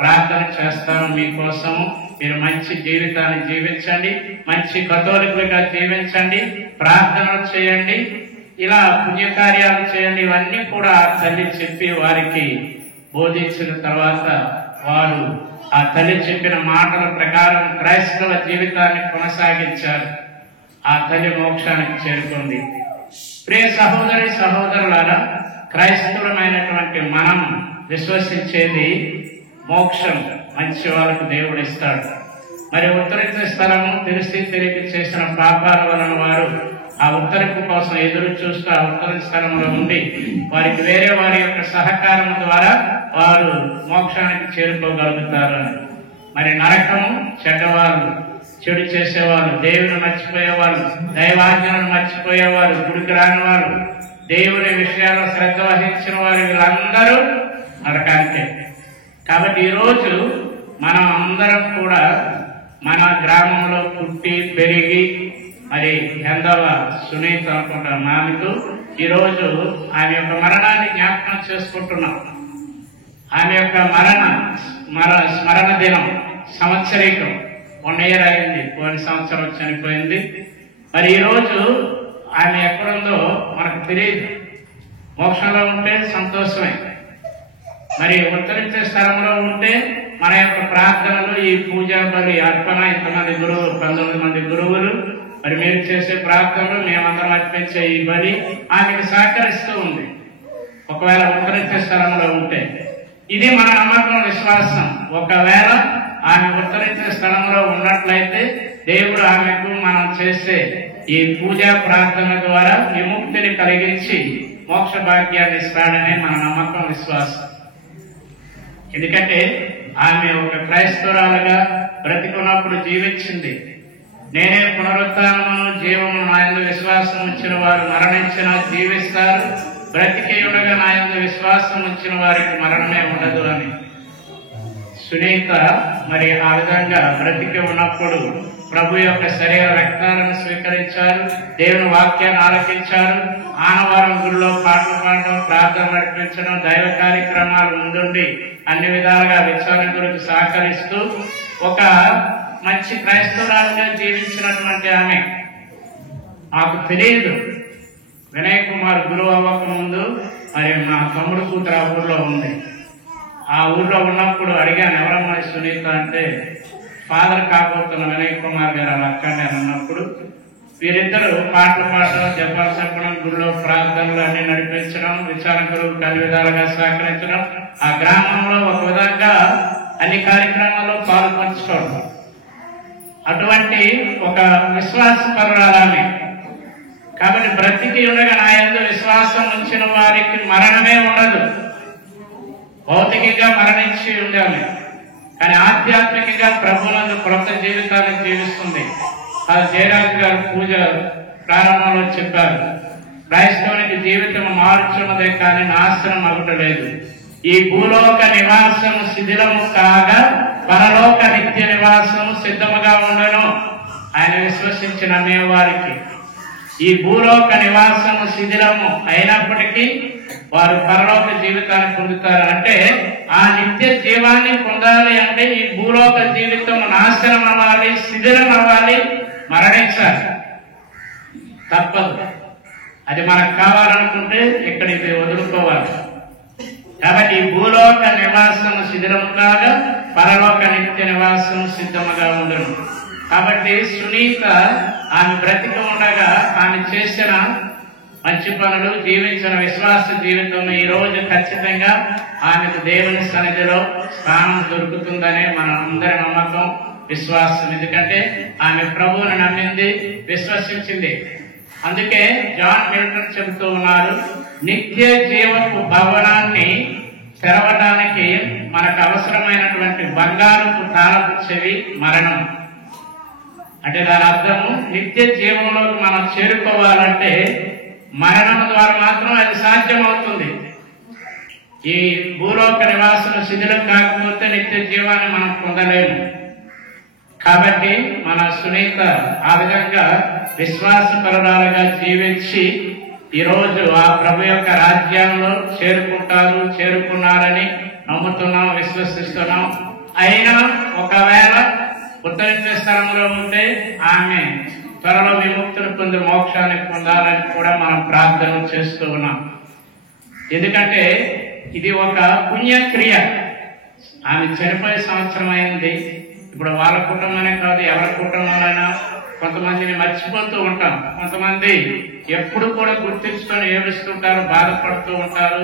ప్రార్థన చేస్తాను మీకోసం. మీరు మంచి జీవితాన్ని జీవించండి, మంచి కథోలికులుగా జీవించండి, ప్రార్థనలు చేయండి, ఇలా పుణ్యకార్యాలు చేయండి. ఇవన్నీ కూడా ఆ తల్లి చెప్పి వారికి బోధించిన తర్వాత వారు ఆ తల్లి చెప్పిన మాటల ప్రకారం క్రైస్తవ జీవితాన్ని కొనసాగించారు. ఆ తల్లి మోక్షానికి చేరుకుంది. ప్రియ సహోదరి సహోదరులారా, క్రైస్తవులమైనటువంటి మనం విశ్వసించేది మోక్షం మంచి వాళ్ళకు దేవుడు ఇస్తాడు. మరి ఉత్తరించే స్థలము తెలిసి తెలియక చేసిన పాపాల వలన వారు ఆ ఉత్తరింపు కోసం ఎదురు చూస్తూ ఆ ఉత్తర స్థలంలో ఉండి వారికి వేరే వారి యొక్క సహకారం ద్వారా వారు మోక్షానికి చేరుకోగలుగుతారు. మరి నరకము చెడ్డవాళ్ళు, చెడు చేసేవాళ్ళు, దేవుని మర్చిపోయేవాళ్ళు, దైవాజ్ఞలను మర్చిపోయేవారు, గుడికి రాని వారు, దేవుని విషయాల్లో శ్రద్ధ వహించిన వారు, వీళ్ళందరూ నరకానికే. కాబట్టి ఈరోజు మనం అందరం కూడా మన గ్రామంలో పుట్టి పెరిగి మరి ఎందవ సునీత అనుకుంటా మామికు ఈరోజు ఆమె యొక్క మరణాన్ని జ్ఞాపకం చేసుకుంటున్నాం. ఆమె యొక్క స్మరణ దినం సంవత్సరీకం 1 year అయింది, పోయిన సంవత్సరం చనిపోయింది. మరి ఈరోజు ఆమె ఎక్కడుందో మనకు తెలియదు. మోక్షంలో ఉంటే సంతోషమే, మరి ఉత్తరించే స్థలంలో ఉంటే మన యొక్క ప్రార్థనలు, ఈ పూజా బలి అర్పణ, ఇంతమంది గురువులు 19 మంది గురువులు, మరి మీరు చేసే ప్రార్థనలు, మేమందరం అర్పించే ఈ బలి ఆమెకు సహకరిస్తూ ఉంది. ఒకవేళ ఉత్తరించే స్థలంలో ఉంటే ఇది మన నమ్మకం, విశ్వాసం. ఒకవేళ ఆమె ఉత్తరించే స్థలంలో ఉన్నట్లయితే దేవుడు ఆమెకు మనం చేసే ఈ పూజా ప్రార్థన ద్వారా విముక్తిని కలిగించి మోక్ష భాగ్యాన్ని ఇస్తాడనే మన నమ్మకం, విశ్వాసం. ఎందుకంటే ఆమె ఒక క్రైస్తవురాలుగా బ్రతికున్నప్పుడు జీవించింది. నేనే పునరుత్థానము జీవము, నా యందు విశ్వాసం ఉంచిన వారు మరణించినా జీవిస్తారు, బ్రతికి ఉండగా నా యందు విశ్వాసం ఉంచిన వారికి మరణమే ఉండదు అని. సునీత మరి ఆ విధంగా బ్రతికి ఉన్నప్పుడు ప్రభు యొక్క శరీర రక్తాలను స్వీకరించారు, దేవుని వాక్యాన్ని ఆలకించారు, ఆనవారం గుడిలో పాటలు పాడడం, ప్రార్థన నడిపించడం, దైవ కార్యక్రమాలు ముందుండి అన్ని విధాలుగా విచారణ గురించి సహకరిస్తూ ఒక మంచి క్రైస్తవురాలుగా జీవించినటువంటి ఆమె. మాకు తెలియదు, వినయ్ కుమార్ గురువు అవ్వక ముందు మరి మా తమ్ముడు కూతురు ఆ ఊర్లో ఉంది. ఆ ఊర్లో ఉన్నప్పుడు అడిగాను, ఎవరమ్మా సునీత అంటే, ఫాదర్ కాబోతున్న వినయ్ కుమార్ గారు అలా అక్కడే అన్నప్పుడు వీరిద్దరూ పాటలు పాడడం, జపాలు చెప్పడం, గుడిలో ప్రార్థనలు అన్ని నడిపించడం, విచారణ గురువుకి అన్ని విధాలుగా సహకరించడం, ఆ గ్రామంలో ఒక విధంగా అన్ని కార్యక్రమాల్లో పాల్పంచుకోవడం. అటువంటి ఒక విశ్వాసపరురాలామె. కాబట్టి బ్రతికి ఉండగా నా యందు విశ్వాసం ఉంచిన వారికి మరణమే ఉండదు. భౌతికంగా మరణించి ఉండాలి, కానీ ఆధ్యాత్మికంగా ప్రభువునందు క్రొత్త జీవితాన్ని జీవిస్తుంది. అది జయరాజు గారు పూజ ప్రారంభంలో చెప్పారు, క్రైస్తవునికి జీవితం మార్చున్నదే కానీ నాశనం అవ్వటలేదు. ఈ భూలోక నివాసము శిథిలము కాగా పరలోక నిత్య నివాసము సిద్ధముగా ఉండను. ఆయన విశ్వసించిన వారికి ఈ భూలోక నివాసము శిథిలము అయినప్పటికీ వారు పరలోక జీవితాన్ని పొందుతారు. అంటే ఆ నిత్య జీవాన్ని పొందాలి అంటే ఈ భూలోక జీవితం నాశనం అవ్వాలి, శిథిలం అవ్వాలి, మరణించాలి, తప్పదు. అది మనకు కావాలనుకుంటే ఇక్కడ ఇది వదులుకోవాలి. కాబట్టి ఈ భూలోక నివాసము శిథిలము కాగా పరలోక నిత్య నివాసము సిద్ధముగా ఉండను. కాబట్టి సునీత ఆమె బ్రతికి ఉండగా ఆమె చేసిన మంచి పనులు, జీవించిన విశ్వాస జీవితం ఈ రోజు ఖచ్చితంగా ఆమెకు దేవుని సన్నిధిలో స్థానం దొరుకుతుందనే మన అందరి నమ్మకం, విశ్వాసం. ఎందుకంటే ఆమె ప్రభువుని నమ్మింది, విశ్వసించింది. అందుకే జాన్ మిల్టన్ చెబుతూ ఉన్నారు, నిత్య జీవపు భవనాన్ని తెరవడానికి మనకు అవసరమైనటువంటి బంగారపు తాళపు చెవి మరణం. అంటే దాని అర్థము నిత్య జీవంలోకి మనం చేరుకోవాలంటే మరణం ద్వారా మాత్రం అది సాధ్యమవుతుంది. ఈ భూలోక నివాసం శిథిలం కాకపోతే నిత్య జీవాన్ని మనం పొందలేము. కాబట్టి మన సునీత ఆ విధంగా విశ్వాసపరురాలుగా జీవించి ఈరోజు ఆ ప్రభు యొక్క రాజ్యంలో చేరుకున్నారని నమ్ముతున్నాం, విశ్వసిస్తున్నాం. అయినా ఒకవేళ ఉత్తరించే స్థలంలో ఉంటే ఆమె త్వరలో విముక్తిని పొంది మోక్షాన్ని పొందాలని కూడా మనం ప్రార్థన చేస్తూ ఉన్నాం. ఎందుకంటే ఇది ఒక పుణ్యక్రియ. ఆమె చనిపోయే సంవత్సరం అయింది. ఇప్పుడు వాళ్ళ కుటుంబమే కాదు, ఎవరి కుటుంబంలోనైనా కొంతమందిని మర్చిపోతూ ఉంటాం, కొంతమంది ఎప్పుడు కూడా గుర్తించుకొని ఏడుస్తుంటారు, బాధపడుతూ ఉంటారు.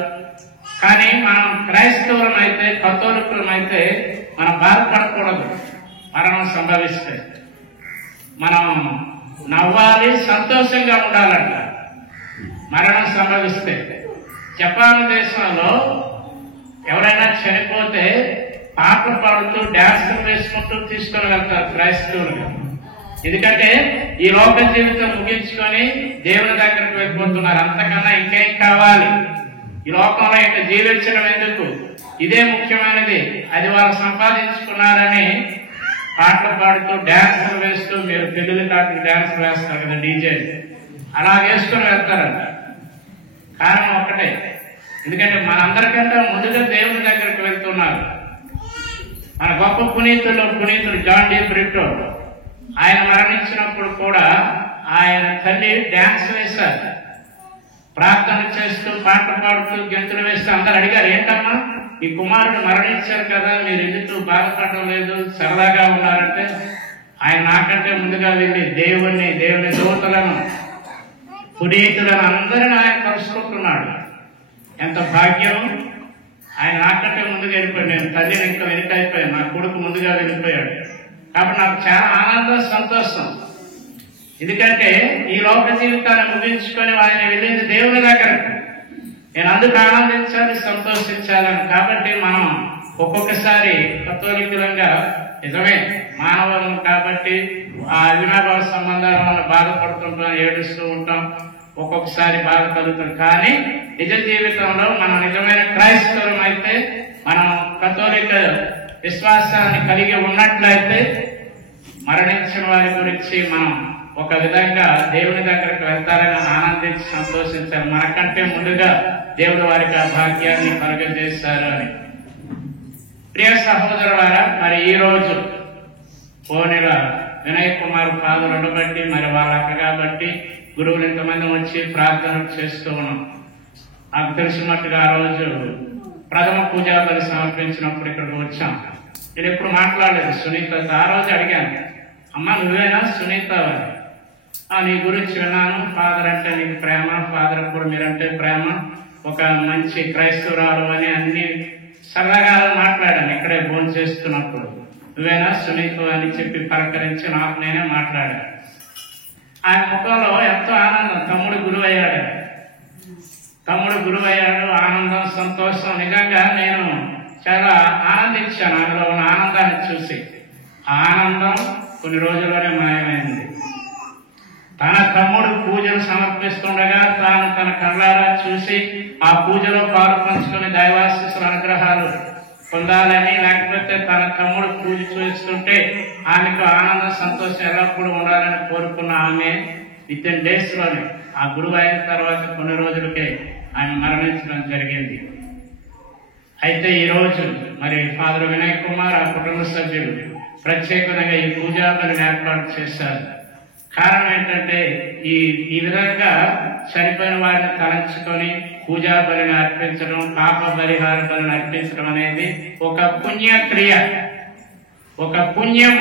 కానీ మనం క్రైస్తవులమైతే, కథోలికులమైతే మనం బాధపడకూడదు. మరణం సంభవిస్తే మనం నవ్వాలి, సంతోషంగా ఉండాలంట. మరణం సంభవిస్తే జపాన్ దేశంలో ఎవరైనా చనిపోతే పాటలు పాడుతూ డ్యాన్సులు వేసుకుంటూ తీసుకొని వెళ్తారు క్రైస్తవులుగా. ఎందుకంటే ఈ లోక జీవితం ముగించుకొని దేవుని దగ్గరకు వెళ్ళిపోతున్నారు. అంతకన్నా ఇంకేం కావాలి? ఈ లోకంలో ఇంకా జీవించడం ఎందుకు? ఇదే ముఖ్యమైనది. అది వాళ్ళు సంపాదించుకున్నారని పాటలు పాడుతూ డ్యాన్సులు వేస్తూ, మీరు పెళ్లి కాటికి డ్యాన్సులు వేస్తారు కదా డీజే, అలా వేసుకొని వెళ్తారంట. కారణం ఒక్కటే, ఎందుకంటే మనందరికంటే ముందుగా దేవుని దగ్గరకు వెళ్తున్నారు. మన గొప్ప పునీతుడు జాన్ డి బ్రిటో, ఆయన మరణించినప్పుడు కూడా ఆయన తల్లి డ్యాన్స్ వేశారు. ప్రార్థన చేస్తూ, పాటలు పాడుతూ, గెంతులు వేస్తూ అందరు అడిగారు, ఏంటమ్మా ఈ కుమారుడు మరణించారు కదా, మీరు ఎందుకు బాధపడడం లేదు, సరదాగా ఉన్నారంటే ఆయన నాకంటే ముందుగా వెళ్ళి దేవుని దూతలను, పునీతులను అందరిని ఆయన కలుసుకుంటున్నాడు. ఎంత భాగ్యం! ఆయన నాకంటే ముందుగా వెళ్ళిపోయాడు. నేను తల్లిని ఇంకా వెనుక అయిపోయాను, నా కొడుకు ముందుగా వెళ్ళిపోయాడు. కాబట్టి నాకు చాలా ఆనందం, సంతోషం. ఎందుకంటే ఈ లోక జీవితాన్ని ముగించుకొని ఆయన వెళ్ళింది దేవుని దగ్గరకు. నేను అందుకు ఆనందించాలి, సంతోషించాలని. కాబట్టి మనం ఒక్కొక్కసారి కథోలికులంగా నిజమే మానవులం కాబట్టి ఆ అవినాభావ సంబంధాల వల్ల బాధపడుతుంటాం, ఏడుస్తూ ఉంటాం, ఒక్కొక్కసారి బాధ కలుగుతుంది. కానీ నిజ జీవితంలో మనం నిజమైన క్రైస్తవం అయితే, మనం కథోలిక విశ్వాసాన్ని కలిగి ఉన్నట్లయితే మరణించిన వారి గురించి మనం ఒక విధంగా దేవుని దగ్గరకు వెళ్తారని ఆనందించి సంతోషించారు. మనకంటే ముందుగా దేవుడు వారికి ఆ భాగ్యాన్ని కలుగజేశారు అని. ప్రియ సహోదరులారా, మరి ఈ రోజు కోనెల వినయ్ కుమార్ పాదులను బట్టి, మరి వాళ్ళ అక్క కాబట్టి గురువులు ఇంతమంది వచ్చి ప్రార్థన చేస్తూ ఉన్నాం. నాకు తెలిసినట్టుగా ఆ రోజు ప్రథమ పూజా బలి సమర్పించినప్పుడు ఇక్కడికి వచ్చాం. నేను ఎప్పుడు మాట్లాడలేదు సునీతతో. ఆ రోజు అడిగాను, అమ్మ నువ్వేనా సునీత? నీ గురించి విన్నాను, ఫాదర్ అంటే నీకు ప్రేమ, ఫాదర్ కూడా మీరంటే ప్రేమ, ఒక మంచి క్రైస్తవురాలు అని అన్ని సరదాగా మాట్లాడాను ఇక్కడే భోజనం చేస్తున్నప్పుడు. నువ్వేనా సునీత అని చెప్పి పలకరించి నాకు నేనే మాట్లాడాను. ఆయన ముఖంలో ఎంతో ఆనందం. తమ్ముడు గురువయ్యాడు, ఆనందం, సంతోషం. నిజంగా నేను చాలా ఆనందించాను అందులో ఉన్న ఆనందాన్ని చూసి. ఆ ఆనందం కొన్ని రోజుల్లోనే మాయమైంది. తన తమ్ముడు పూజలు సమర్పిస్తుండగా తాను తన కళ్ళారా చూసి ఆ పూజలో పాలు పంచుకుని దైవాశీస్సుల అనుగ్రహాలు పొందాలని, లేకపోతే తన తమ్ముడు పూజ చేస్తుంటే ఆమెకు ఆనందం, సంతోషం ఎల్లప్పుడూ ఉండాలని కోరుకున్న ఆమె వితిన్ డేస్ లోనే, ఆ గురువు అయిన తర్వాత కొన్ని రోజులకే ఆమె మరణించడం జరిగింది. అయితే ఈ రోజు మరి ఫాదర్ వినయ్ కుమార్, ఆ కుటుంబ సభ్యులు ప్రత్యేకంగా ఈ పూజా బలిని ఏర్పాటు చేశారు. కారణం ఏంటంటే ఈ విధంగా చనిపోయిన వారిని తలంచుకొని పూజా బలిని అర్పించడం, పాప పరిహార బలిని అర్పించడం అనేది ఒక పుణ్యక్రియ, ఒక పుణ్యం.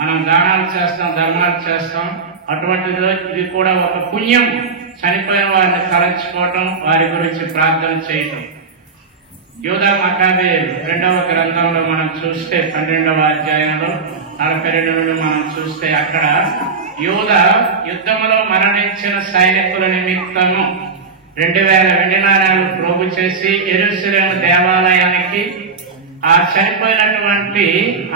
మనం దానాలు చేస్తాం, ధర్మాలు చేస్తాం, అటువంటిది ఇది కూడా ఒక పుణ్యం. చనిపోయిన వారిని తలంచుకోవటం, వారి గురించి ప్రార్థన చేయటం. యూదా మక్కాబీయులు 2వ గ్రంథంలో మనం చూస్తే 12వ అధ్యాయంలో 42 నుండి మనం చూస్తే అక్కడ యూదా యుద్ధంలో మరణించిన సైనికుల నిమిత్తము 2000 వెండి నాణాలు ప్రోగు చేసి యెరూషలేము దేవాలయానికి ఆ చనిపోయినటువంటి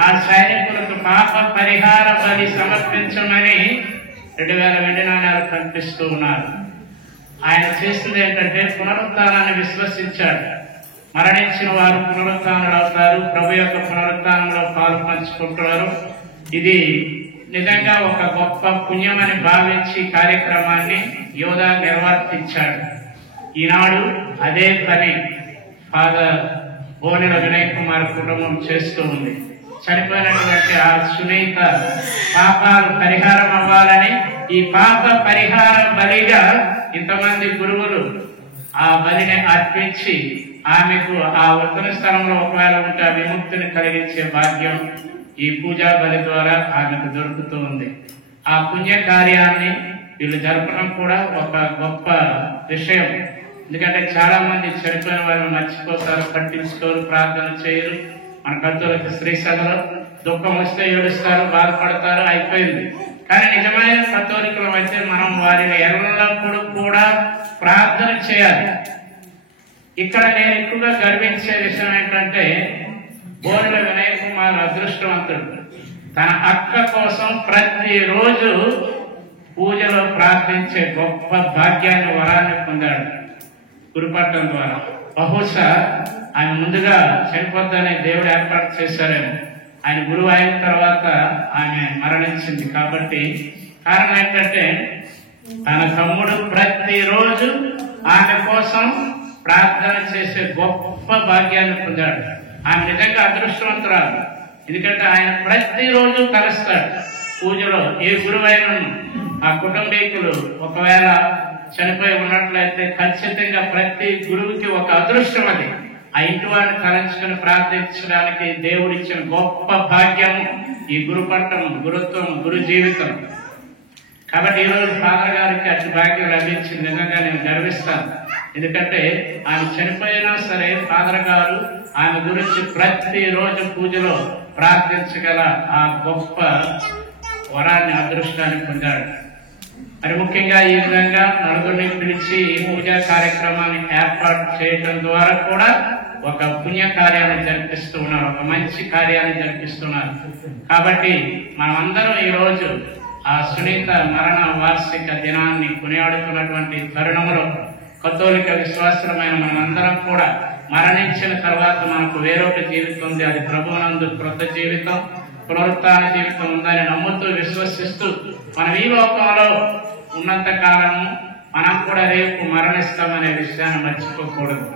ఆ సైనికులకు పాప పరిహార బలి సమర్పించమని 2000 వెండి నాణాలు కల్పిస్తూ ఉన్నారు. ఆయన చేసింది ఏంటంటే పునరుత్థానాన్ని విశ్వసించాడు. మరణించిన వారు పునరుత్థానులు అవుతారు, ప్రభు యొక్క పునరుత్థానంలో పాలు పంచుకుంటున్నారు. ఇది నిజంగా ఒక గొప్ప పుణ్యమని భావించి కార్యక్రమాన్ని యోధా నిర్వర్తించాడు. ఈనాడు అదే పని ఫాదర్ కోనెల వినయ్ కుమార్ కుటుంబం చేస్తూ ఉంది. చనిపోయినటువంటి ఆ సునీత పాపాలు పరిహారం అవ్వాలని ఈ పాప పరిహార బలిగా ఇంతమంది గురువులు ఆ బలిని అర్పించి ఆమెకు ఆ ఉత్తర స్థలంలో ఒకవేళ ఉంటే ఆ విముక్తిని కలిగించే భాగ్యం ఈ పూజా బలి ద్వారా ఆమెకు దొరుకుతూ ఉంది. ఆ పుణ్య కార్యాన్ని వీళ్ళు జరపడం కూడా ఒక గొప్ప విషయం. ఎందుకంటే చాలా మంది చనిపోయిన వారిని మర్చిపోతారు, పట్టించుకోరు, ప్రార్థన చేయరు. మన కత్తులకు స్త్రీ సభలో దుఃఖం వస్తే ఏడుస్తారు, బాధపడతారు, అయిపోయింది. కానీ నిజమైన కథోలికులం అయితే మనం వారిని ఎల్లప్పుడూ కూడా ప్రార్థన చేయాలి. ఇక్కడ నేను ఎక్కువగా గర్వించే విషయం ఏంటంటే బోరుల వినయ్ కుమార్ అదృష్టవంతుడు. తన అక్క కోసం ప్రతిరోజు పూజలో ప్రార్థించే గొప్ప భాగ్యాన్ని, వరాన్ని పొందాడు గురుపట్టం ద్వారా. బహుశా ఆయన ముందుగా చనిపోద్దని దేవుడు ఏర్పాటు చేశారేమో. ఆయన గురువు అయిన తర్వాత ఆమె మరణించింది. కాబట్టి కారణం ఏంటంటే తన తమ్ముడు ప్రతిరోజు ఆమె కోసం ప్రార్థన చేసే గొప్ప భాగ్యాన్ని పొందాడు. ఆమె నిజంగా అదృష్టవంతురాలు. ఎందుకంటే ఆయన ప్రతిరోజు కలుస్తాడు పూజలో. ఏ గురువైనా ఆ కుటుంబీకులు ఒకవేళ చనిపోయి ఉన్నట్లయితే ఖచ్చితంగా ప్రతి గురువుకి ఒక అదృష్టం అది. ఆ ఇంటి వారిని తలంచుకుని ప్రార్థించడానికి దేవుడిచ్చిన గొప్ప భాగ్యం ఈ గురుపట్టం, గురుత్వం, గురు జీవితం. కాబట్టి ఈరోజు ఫాదర్ గారికి అటు భాగ్యం లభించింది. నిజంగా నేను గర్విస్తాను. ఎందుకంటే ఆమె చనిపోయినా సరే ఫాదర్ గారు ఆమె గురించి ప్రతిరోజు పూజలో ప్రార్థించగల ఆ గొప్ప వరాన్ని, అదృష్టాన్ని పొందాడు. మరి ముఖ్యంగా ఈ విధంగా నలుగురిని పిలిచి ఈ పూజా కార్యక్రమాన్ని ఏర్పాటు చేయడం ద్వారా కూడా ఒక పుణ్య కార్యాన్ని జరిపిస్తూ ఉన్నారు, ఒక మంచి కార్యాన్ని జరిపిస్తున్నారు. కాబట్టి మనమందరం ఈరోజు ఆ సునీత మరణ వార్షిక దినాన్ని కొనియాడుతున్నటువంటి తరుణంలో కథోలిక విశ్వాసులమైన మనందరం కూడా మరణించిన తర్వాత మనకు వేరొక జీవితం ఉంది. అది ప్రభువునందు క్రొత్త జీవితం, పునరుత్థాన జీవితం ఉందని నమ్ముతూ, విశ్వసిస్తూ మనం ఈ లోకంలో ఉన్నంత కాలము మనం కూడా రేపు మరణిస్తామనే విషయాన్ని మర్చిపోకూడదు.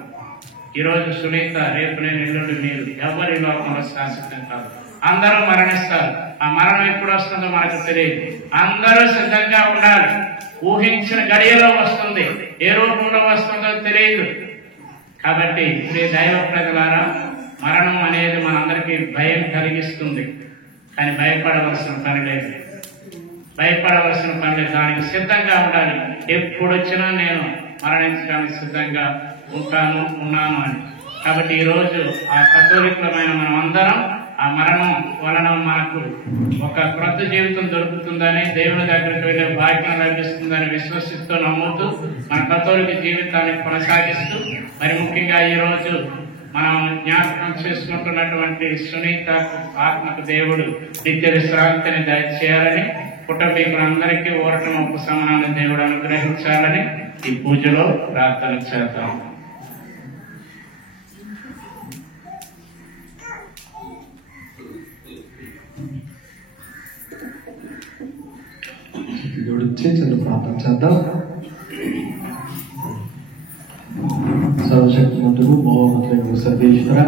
ఈరోజు సునీత, రేపు నేను, ఎల్లుండి మీరు, ఎవరి లోకంలో శాశ్వతం కాదు. అందరూ మరణిస్తారు. ఆ మరణం ఎప్పుడు వస్తుందో మనకు తెలియదు. అందరూ సిద్ధంగా ఉండాలి. ఊహించిన గడియలో వస్తుంది, ఏ రూపంలో వస్తుందో తెలియదు. కాబట్టి శ్రీ దైవ ప్రజలారా, మరణం అనేది మనందరికీ భయం కలిగిస్తుంది. కానీ భయపడవలసిన పని లేదు, భయపడవలసిన పని లేదు. దానికి సిద్ధంగా ఉండాలి. ఎప్పుడు వచ్చినా నేను మరణించడానికి సిద్ధంగా ఉన్నాను అని. కాబట్టి ఈరోజు ఆ కథోలికులమైన మనం అందరం ఆ మరణం వలన మనకు ఒక క్రొత్త జీవితం దొరుకుతుందని, దేవుని దగ్గరికి వెళ్ళే భాగ్యం లభిస్తుందని విశ్వసిస్తూ, నమ్ముతూ మన కథోలిక జీవితాన్ని కొనసాగిస్తూ, మరి ముఖ్యంగా ఈరోజు మనం జ్ఞాపకం చేసుకుంటున్నటువంటి సునీత ఆత్మకు దేవుడు నిత్య విశ్రాంతిని దయచేయాలని, కుటుంబీకులందరికీ ఊరటం ఉపశమనాన్ని దేవుడు అనుగ్రహించాలని ఈ పూజలో ప్రార్థన చేద్దాం. జోడించి చిన్న ప్రార్థన చేద్దాం. సర్వశక్తిమంతుడు, మహోన్నతుడైన సర్వేశ్వర,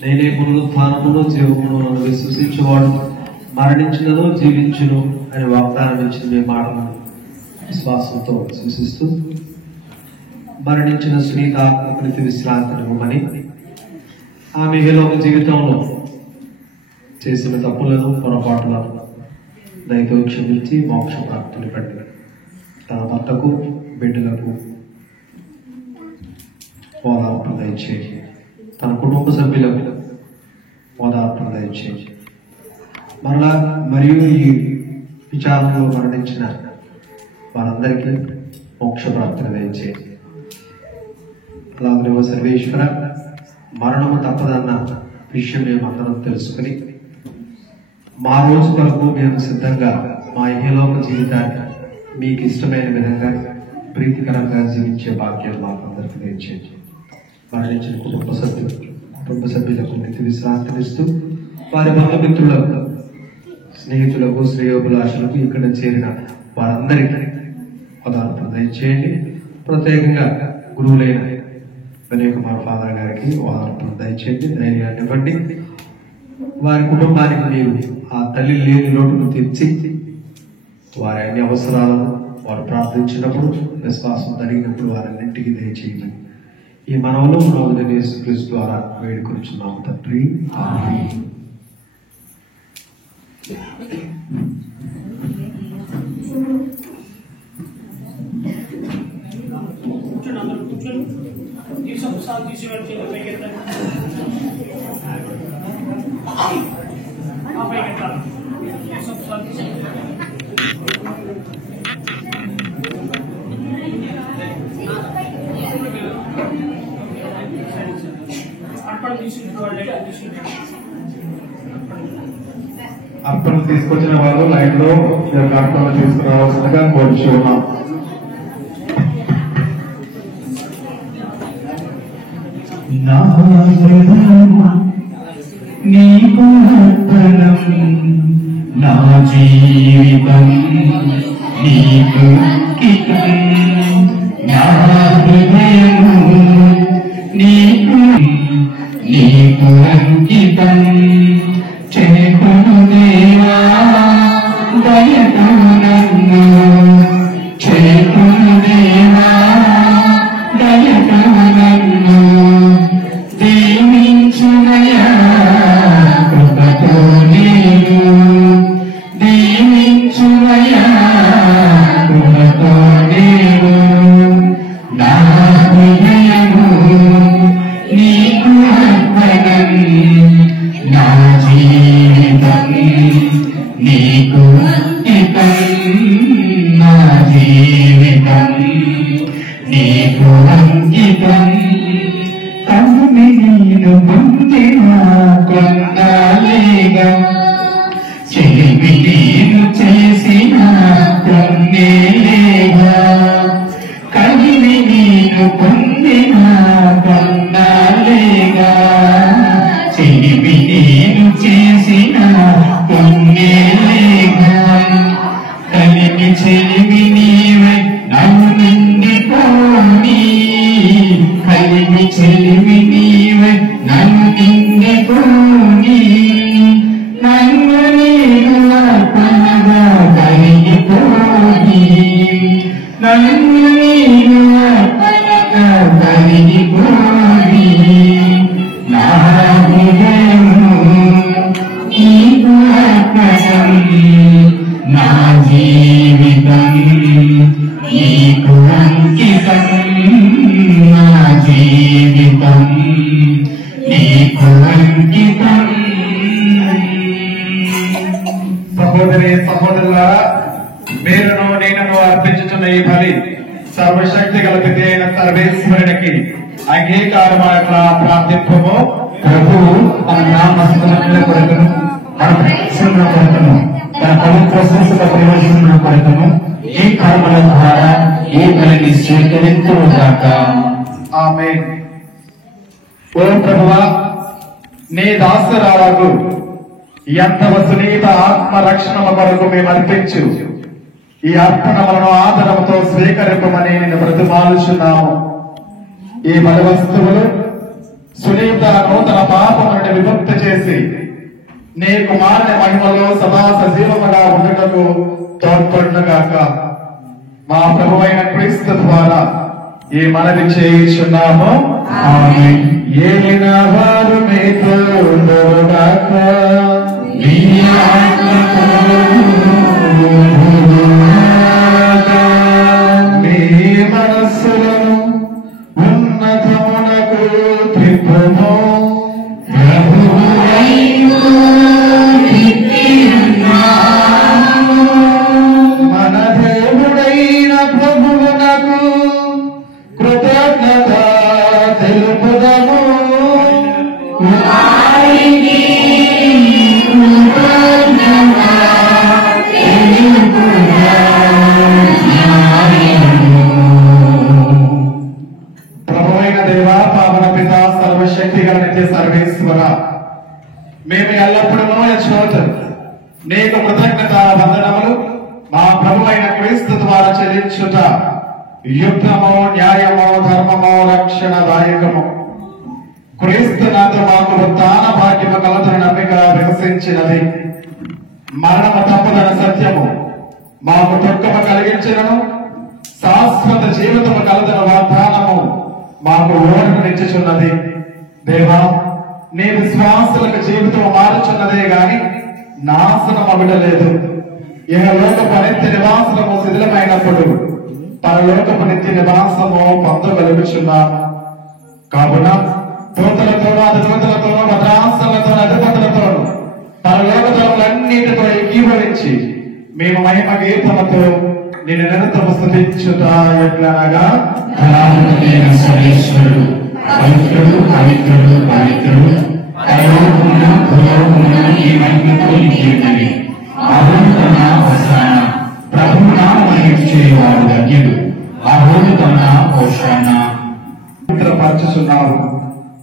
నేనే పునరుత్థానమును జీవమును నన్ను విశ్వసించేవాడు మరణించినను జీవించును అని వాగ్దానం ఇచ్చిన మీ మాటను విశ్వాసంతో విశ్వసిస్తూ మరణించిన సునీత ఆత్మకృతి విశ్రాంతిని ఇవ్వమని, ఆమె ఈలోక జీవితంలో చేసిన తప్పులను, పొరపాటులను దయతో క్షమించి మోక్ష ప్రాప్తిని పట్టి తన భర్తకు, బిడ్డలకు ఓదార్పు దయచేసి, తన కుటుంబ సభ్యులకు ఓదార్పు దయచేసి, మరలా మరియు ఈ విచారంలో మరణించిన వారందరికీ మోక్ష ప్రాప్తిని దయచేసి, అలాగే సర్వేశ్వర, మరణము తప్పదన్న విషయం మేమందరం తెలుసుకుని మా రోజు వరకు మేము సిద్ధంగా మా ఇహలోక జీవితాన్ని మీకు ఇష్టమైన విధంగా ప్రీతికరంగా జీవించే భాగ్యం మాకు అందరికీ దయచేసి, మరణించిన కుటుంబ సభ్యులకు నిత్య విశ్రాంతినిస్తూ, వారి బంధుమిత్రులకు, స్నేహితులకు, శ్రేయోభిలాషులకు, ఇక్కడ చేరిన వారందరికీ ఓదార్పు దయచేయండి. ప్రత్యేకంగా గురువులైన వినయ్ కుమార్ ఫాదర్ గారికి ఓదార్పు దయచేయండి, ధైర్యాన్ని ఇవ్వండి. వారి కుటుంబానికి మీరు ఆ తల్లి లేని లోటును తీర్చి, వారి అన్ని అవసరాలను వారు ప్రార్థించినప్పుడు, విశ్వాసం జరిగినప్పుడు వారన్నింటికి దయచేయండి. ఈ మనవులు మనవులైన యేసుక్రీస్తు ద్వారా వేడుకొనుచున్నాము తండ్రి, ఆమేన్. కూర్చొని తీసుకో తీసేవారు చేతులు పైకెత్తాలి పైకెత్తాలి అర్పణ తీసుకొచ్చిన వాళ్ళు లైన్ లో అర్పణ తీసుకురావాల్సిందిగా కోరుచున్నాం. నా హృదయము నీకు అర్పణం, నా జీవితం నీకు అంకితం. నా హృదయము నీకు అంకితం. చేతులు దేవా దయతో నన్ను, చేతులు దేవా దయతో నన్ను దీవించునయా కృపతో నేను, దీవించునయా కృపతో నేను. నా హృదయము నీకు అర్పణం, నా జీవితం నీకు అంకితం. నా జీవితం నీకు అంకితం. కన్నుని నేను పొందిన కొన్నాళ్ళేగా, చెలిమి నేను చేసిన కొన్నేళ్ళేగా. కలిమి నేను పొందిన కొన్నాళ్ళేగా, చెలిమి నేను చేసిన కొన్నేళ్ళేగా. కలిమి చెలిమి నీవై నన్ను నిండిపోని, కలిమి చెలిమి నీవై నన్ను నిండిపోని. నన్ను నేను అర్పణగా కలిగిపోని, నన్ను నేను అర్పణగా కలిగిపోని. నా హృదయము నీకు అర్పణం, నా జీవితం నీకు అంకితం. నా జీవితం నీకు అంకితం. సహోదరి సహోదరులారా, మీరును నేనను అర్పించుతున్న ఈ బలి సర్వశక్తి గల పిత అయిన సర్వేశ్వరునికి అంగీకారమైన ప్రార్థింపము. ప్రభువు తన నామస్తుల కొరకును, మన ప్రయత్నం కొరకును, తన పవిత్ర సంస్థ ప్రయోజనం కొరకును ఈ కర్మల ద్వారా ఈ బలిని స్వీకరించుగాక. ఆమేన్. ఓ ప్రభువా, నీ దాసరాలకు ఎంతవ సునీత ఆత్మరక్షణల కొరకు మేము అర్పించు ఈ అర్పణలను ఆదరంతో స్వీకరింపమని నేను బ్రతిమాలుచున్నాము. ఈ బలి వస్తువులు సునీతను తన పాపం నుండి విముక్తి చేసి నీ కుమారుని మహిమలో సదా సజీవముగా ఉండుటకు తోడ్పడుగాక. మా ప్రభువైన క్రీస్తు ద్వారా ఈ మనవి చేయుచున్నాము. ఆమేన్. ఏలిన వారు మీతో ఉండుగాక. మీ ఆత్మతోను మీ మనస్సులను ఉన్నతమునకు త్రిప్పుము. మన దేవుడైన ప్రభువునకు కృతజ్ఞత తెలుపుదము. ప్రభువైన దేవా, పావన పిత, సర్వశక్తి గల నిత్య సర్వేశ్వర, మేము ఎల్లప్పుడూ యెహోవా నీకు కృతజ్ఞత వందనములు మా ప్రభువైన క్రీస్తు ద్వారా చెల్లించుట యుక్తము, న్యాయము, ధర్మము, రక్షణదాయకము. క్రీస్తు నందు మాకు ఉత్థాన భాగ్యము కలదని నమ్మిక వికసించినది. మరణము తప్పుదన సత్యము మాకు దుఃఖము కలిగించినను, శాశ్వత జీవితము కలదన వాగ్దానము మాకు ఊరటనిచ్చుచున్నది. దేవా, నీ విశ్వాసులకు జీవితం మారుచున్నదే గాని నాశనం అవ్వలేదు. ఇహలోక పరిత్య నివాసులము శిథిలమైనప్పుడు పరలోకపు నిత్య నివాసము పొందగలుగుచున్నాము. కావున దూతలతోనూ అధిపతులతోనూ భద్రాసనలతోనూ అధిపతులతోనూ పరలోకములన్నిటితో ఏకీభవించి మేము మహిమ గీతముతో నిన్ను నిరంతరము స్తుతించుట ఎట్లనగా, సర్వేశ్వరుడు పవిత్రుడు పవిత్రుడు పవిత్రుడు పరలోకమున భూలోకమున ఈ మహిమతో నిండినవి. అహోనుతన హోసానా, ప్రభువు నామమును చేయువాడు ధన్యుడు. అహోనుతన హోసానా. పరచుచున్నావు.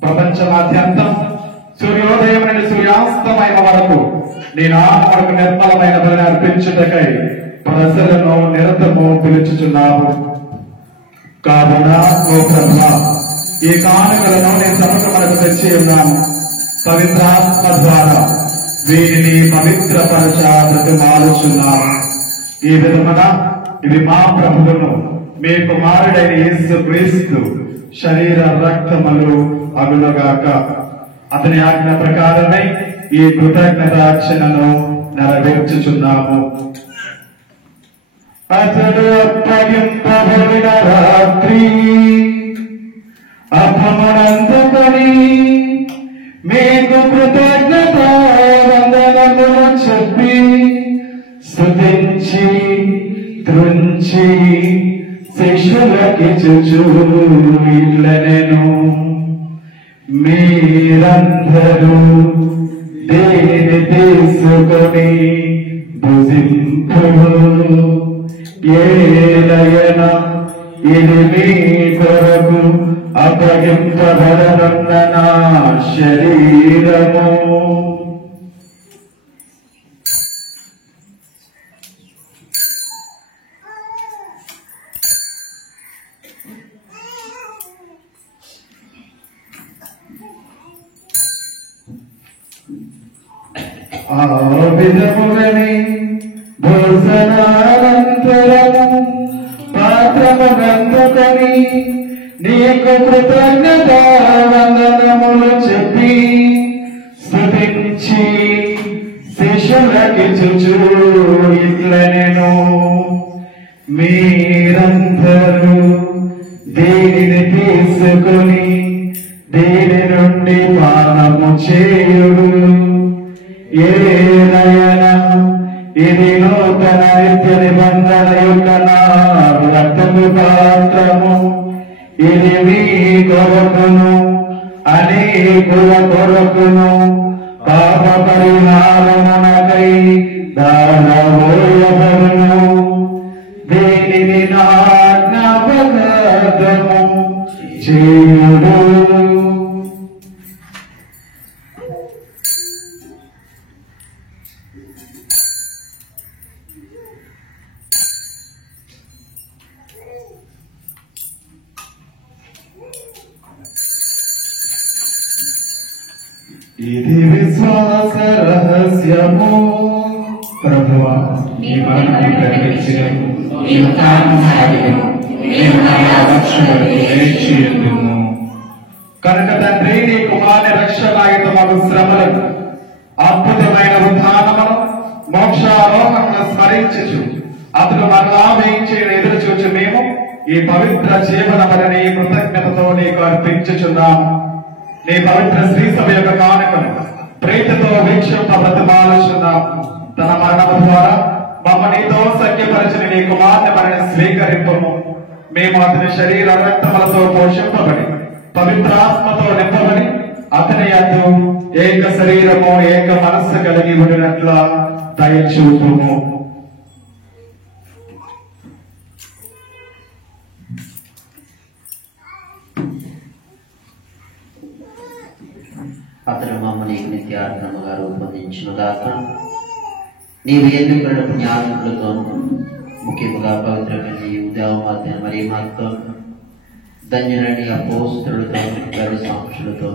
ప్రపంచమాద్యంతం సూర్యోదయం నుండి సూర్యాస్తమయం వరకు నీ నామమునకు నిర్మలమైన బలిని అర్పించుటకై ప్రజలను నిరతము పిలుచుచున్నావు. కావున ఓ ప్రభువా, ఈ కానుకలను నీ సమక్షమునకు తెచ్చి ఉన్నాము. పవిత్రాత్మ ద్వారా వీరిని పవిత్రపరచ బ్రతిమాలుచున్నాము. ఈ విధముగా ఇవి మా ప్రభువును మీ కుమారుడైన యేసు క్రీస్తు శరీర రక్తములు అగులుగాక. అతని ఆజ్ఞ ప్రకారమై ఈ కృతజ్ఞతార్చనను నెరవేర్చుచున్నాము. అతడు అప్పగింపబడిన రాత్రి అపమునందుకొని మీకు కృతజ్ఞత వందనములు చెప్పి స్తుతించి త్రుంచి శిష్యులకిచ్చుచు ఇట్లనెను, మీరందరూ దేనిని తీసుకొని భుజింపుడు. ఏలయన ఇది మీ కొరకు అప్పగింపబడనున్న నా శరీరము. ఆ విధముగని భోజనానంతరము పాత్రమునందుకొని నీకు కృతజ్ఞత వందనములు చెప్పి స్తుతించి శిష్యులకిచ్చుచు ఇట్లనెను, మీరందరూ దీనిని తీసుకొని దీని నుండి పానము చేయుడు. ఏలయన ఇది నూతన నిత్య నిబంధన యొక్క నా రక్తపు పాత్రము. ఇది మీ కొరకును అనేకుల కొరకును పాప పరిహారమునకై దానబోయబడును. దీనిని నా జ్ఞాపకార్థము చేయుడు. ఇది విశ్వాస రహస్యము. ప్రభువా, నీ మరణము ప్రకటించెదము, నీ ఉత్థానము సాగెదము, నీవు మరలా వచ్చుటకు నిరీక్షించుము. కనుక తండ్రి, నీ కుమారుని రక్షణాయుతమగు శ్రమలను, అద్భుతమైన ఉత్థానమును, మోక్షారోహణను స్మరించుచు అతడు మరలా వేయించిన ఎదురు చూచు మేము ఈ పవిత్ర జీవనమని కృతజ్ఞతతో నీకు అర్పించుచున్నాము. నీ పవిత్ర శ్రీ సభ యొక్క కానుకను ప్రీతితో వీక్షింప బ్రతిమాలుచున్నాము. తన మరణము ద్వారా మమ్మల్ని నీతో సఖ్యపరచిన నీ కుమార్తె మనని స్వీకరింపము. మేము అతని శరీర రక్తములతో పోషింపబడి పవిత్రాత్మతో నింపబడి అతని యందు ఏక శరీరము ఏక మనస్సు కలిగి ఉండినట్ల దయచూపుము. అతను మమ్మల్ని నిత్యార్థముగా రూపొందించిన దాకా నీవు ఎన్నుకున్న జ్ఞానములతో ముఖ్యముగా పవిత్రమైన ఈ ఉదయం మధ్య మరి మాతో ధన్యులని అపోస్తులతో గడి సాక్షులతో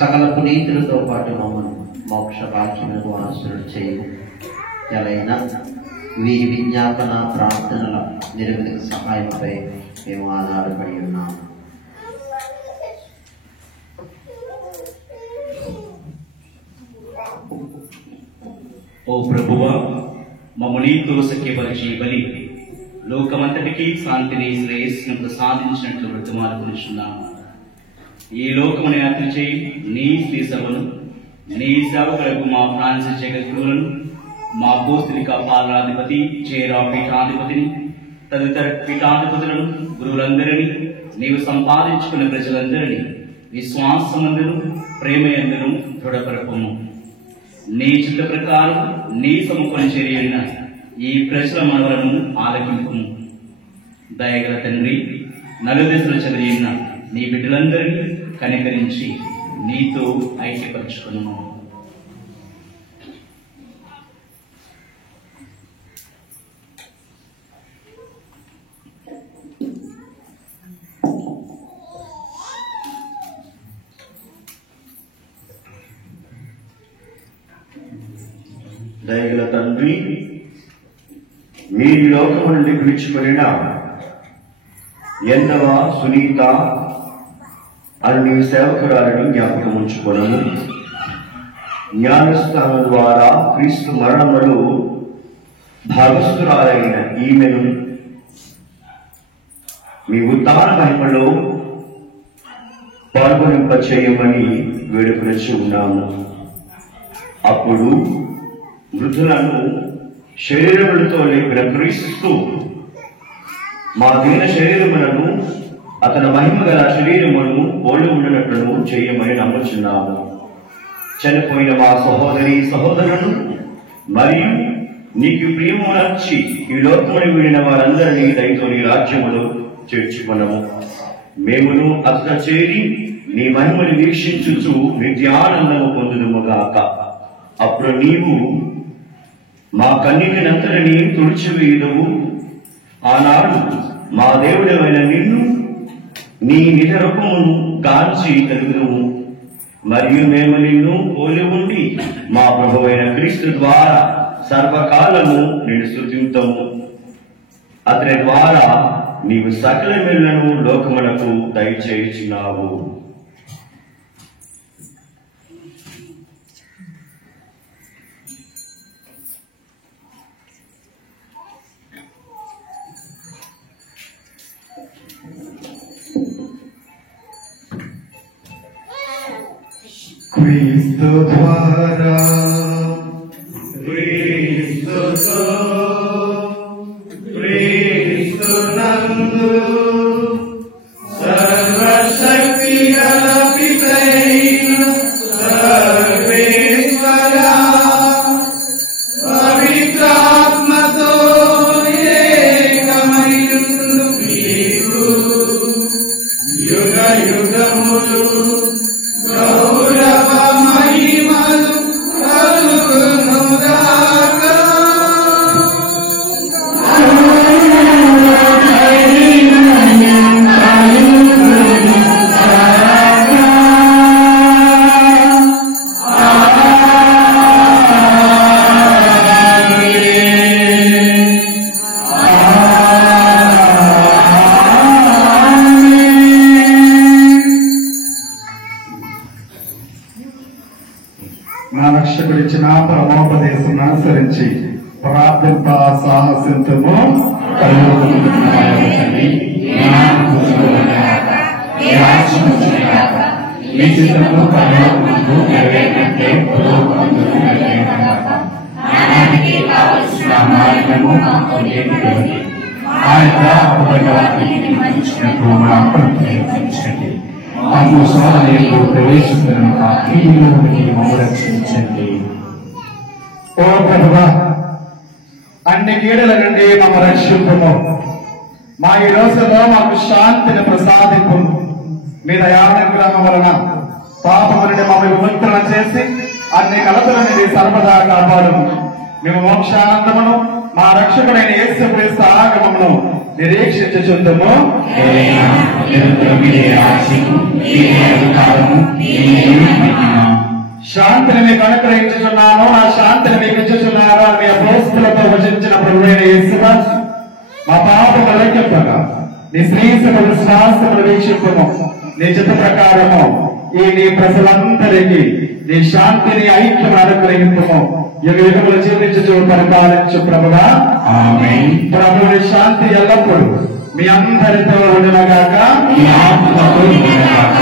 సకల పునీతులతో పాటు మమ్మల్ని మోక్ష భాగ్యములకు వారసులు చేయు. ఎలైనా వీరి విజ్ఞాపన ప్రార్థనల నిరవధిక సహాయంపై మేము ఆధారపడి ఉన్నాము. ఓ ప్రభువా, మమ్ము నీతో సఖ్యపరిచి బలి లోకమంతటికి శాంతిని శ్రేయస్సును ప్రసాదించినట్లు బ్రతిమాలుకొనుచున్నాము. ఈ లోకమును యాత్ర చేయి నీ శ్రీ సభను, నీ సేవకులకు మా ఫ్రాన్సిస్ జగద్గురువులను, మా పోస్తులిక పాలనాధిపతి చేరా పీఠాధిపతిని, తదితర పీఠాధిపతులను, గురువులందరినీ, నీవు సంపాదించుకున్న ప్రజలందరినీ విశ్వాసమందును ప్రేమయందును దృఢపరపము. నీ చిత్త ప్రకారం నీ సముఖం చేరిన ఈ ప్రజల మనవలను ఆలకింపుము. దయగల తండ్రి, నలుదిశలు చెదిరిన నీ బిడ్డలందరినీ కనికరించి నీతో ఐక్యపరచుకును. దయగల తండ్రి, మీరు లోకము నుండి పిలుచుకొనిన ఎన్నవ సునీత అని నీ సేవకురాలను జ్ఞాపకం ఉంచుకొనము. జ్ఞానస్నానం ద్వారా క్రీస్తు మరణములో భాగస్థురాలైన ఈమెను మీ ఉత్తాన మహిమలో పాల్గొనింపచేయమని వేడుకొనుచు ఉన్నాము. అప్పుడు మృతులను శరీరములతో లేపిన క్రీస్తు మా దీన శరీరములను అతని మహిమ గల శరీరమును పోలి ఉండినట్లను చేయమని నమ్ముచున్నాము. చనిపోయిన మా సహోదరి సహోదరులను మరియు నీకు ప్రియము నచ్చి ఈ లోకముని వీడిన వారందరినీ దయతో నీ రాజ్యములో చేర్చుకున్నాము. మేమును అతను చేరి నీ మహిమను వీక్షించుచు నిత్యానందము పొందుదుముగాక. అప్పుడు నీవు మా కన్నీటినంతటిని తుడిచివేయుదవు. ఆనాడు మా దేవుడమైన నిన్ను నీ నిజ రూపమును గాంచి కలుగుదము. మరియు మేము నిన్ను పోలి ఉండి మా ప్రభువైన క్రీస్తు ద్వారా సర్వకాలము నిన్ను స్తుతింతుము. అతని ద్వారా నీవు సకల మేలులను లోకమునకు దయచేయుచున్నావు. క్రీస్తు ద్వారా క్రీస్తుతో క్రీస్తునందు సర్వశక్తి గల పితైన సర్వేశ్వరా పవిత్రాత్మతో ఏకమైయుండు నీవు యుగ యుగములు గౌరవ మహిమలు కలుగునుగాక. నా రక్షకుడిచ్చిన పరమోపదేశం అనుసరించి ప్రార్థింప సాహసించము. రక్షించండి. ఓ ప్రభువా, అన్ని కీడుల నుండి మమ్మ రక్షింపుము. మా ఈ రోజులో మాకు శాంతిని ప్రసాదింపు. మీ దయానుగ్రహం వలన పాపము నుండి మమ్మల్ని విముక్తులను చేసి అన్ని కలతల నుండి సర్వదా కాపాడుము. మేము మోక్షానందమును మా రక్షకుడైన యేసుక్రీస్తు ఆగమమును నిరీక్షించుచుందుము. శాంతిని మీకు అనుగ్రహించుచున్నాను, నా శాంతిని మీకు ఇచ్చుచున్నాను అని మీ అపోస్తులతో వచించిన ప్రభువైన యేసురాజు మా పాపము లెక్కింపగా నీ శ్రీసభ విశ్వాసములు వీక్షింపుము. నీ చిత్త ప్రకారము ఈ నీ ప్రజలందరికీ నీ శాంతిని ఐక్యం అనుగ్రహింపము యుగ యుగములు జీవించు పరిపాలించు ప్రభుగా ఆమేన్. ప్రభుని శాంతి ఎల్లప్పుడూ మీ అందరితో ఉండునగాక, మీ ఆత్మతో ఉండునగాక.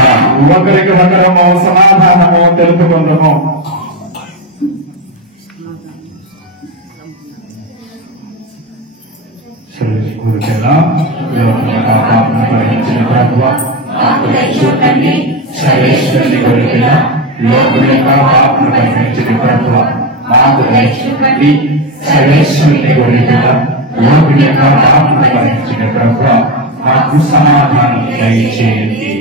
ఒకరికి ఒకరము సమాధానము తెలుపుకుందాము. పరిహరించిన ప్రభువ చూడండి సర్వేశ్వరుని కొరికిన లోకుల యొక్క పాపను పరిహరించిన ప్రభువ మాకు దయచూపండి. సర్వేశ్వరుని కొరికిన లోకుల యొక్క పాపను పరిహరించిన ప్రభువ మాకు సమాధానం దయచేయండి.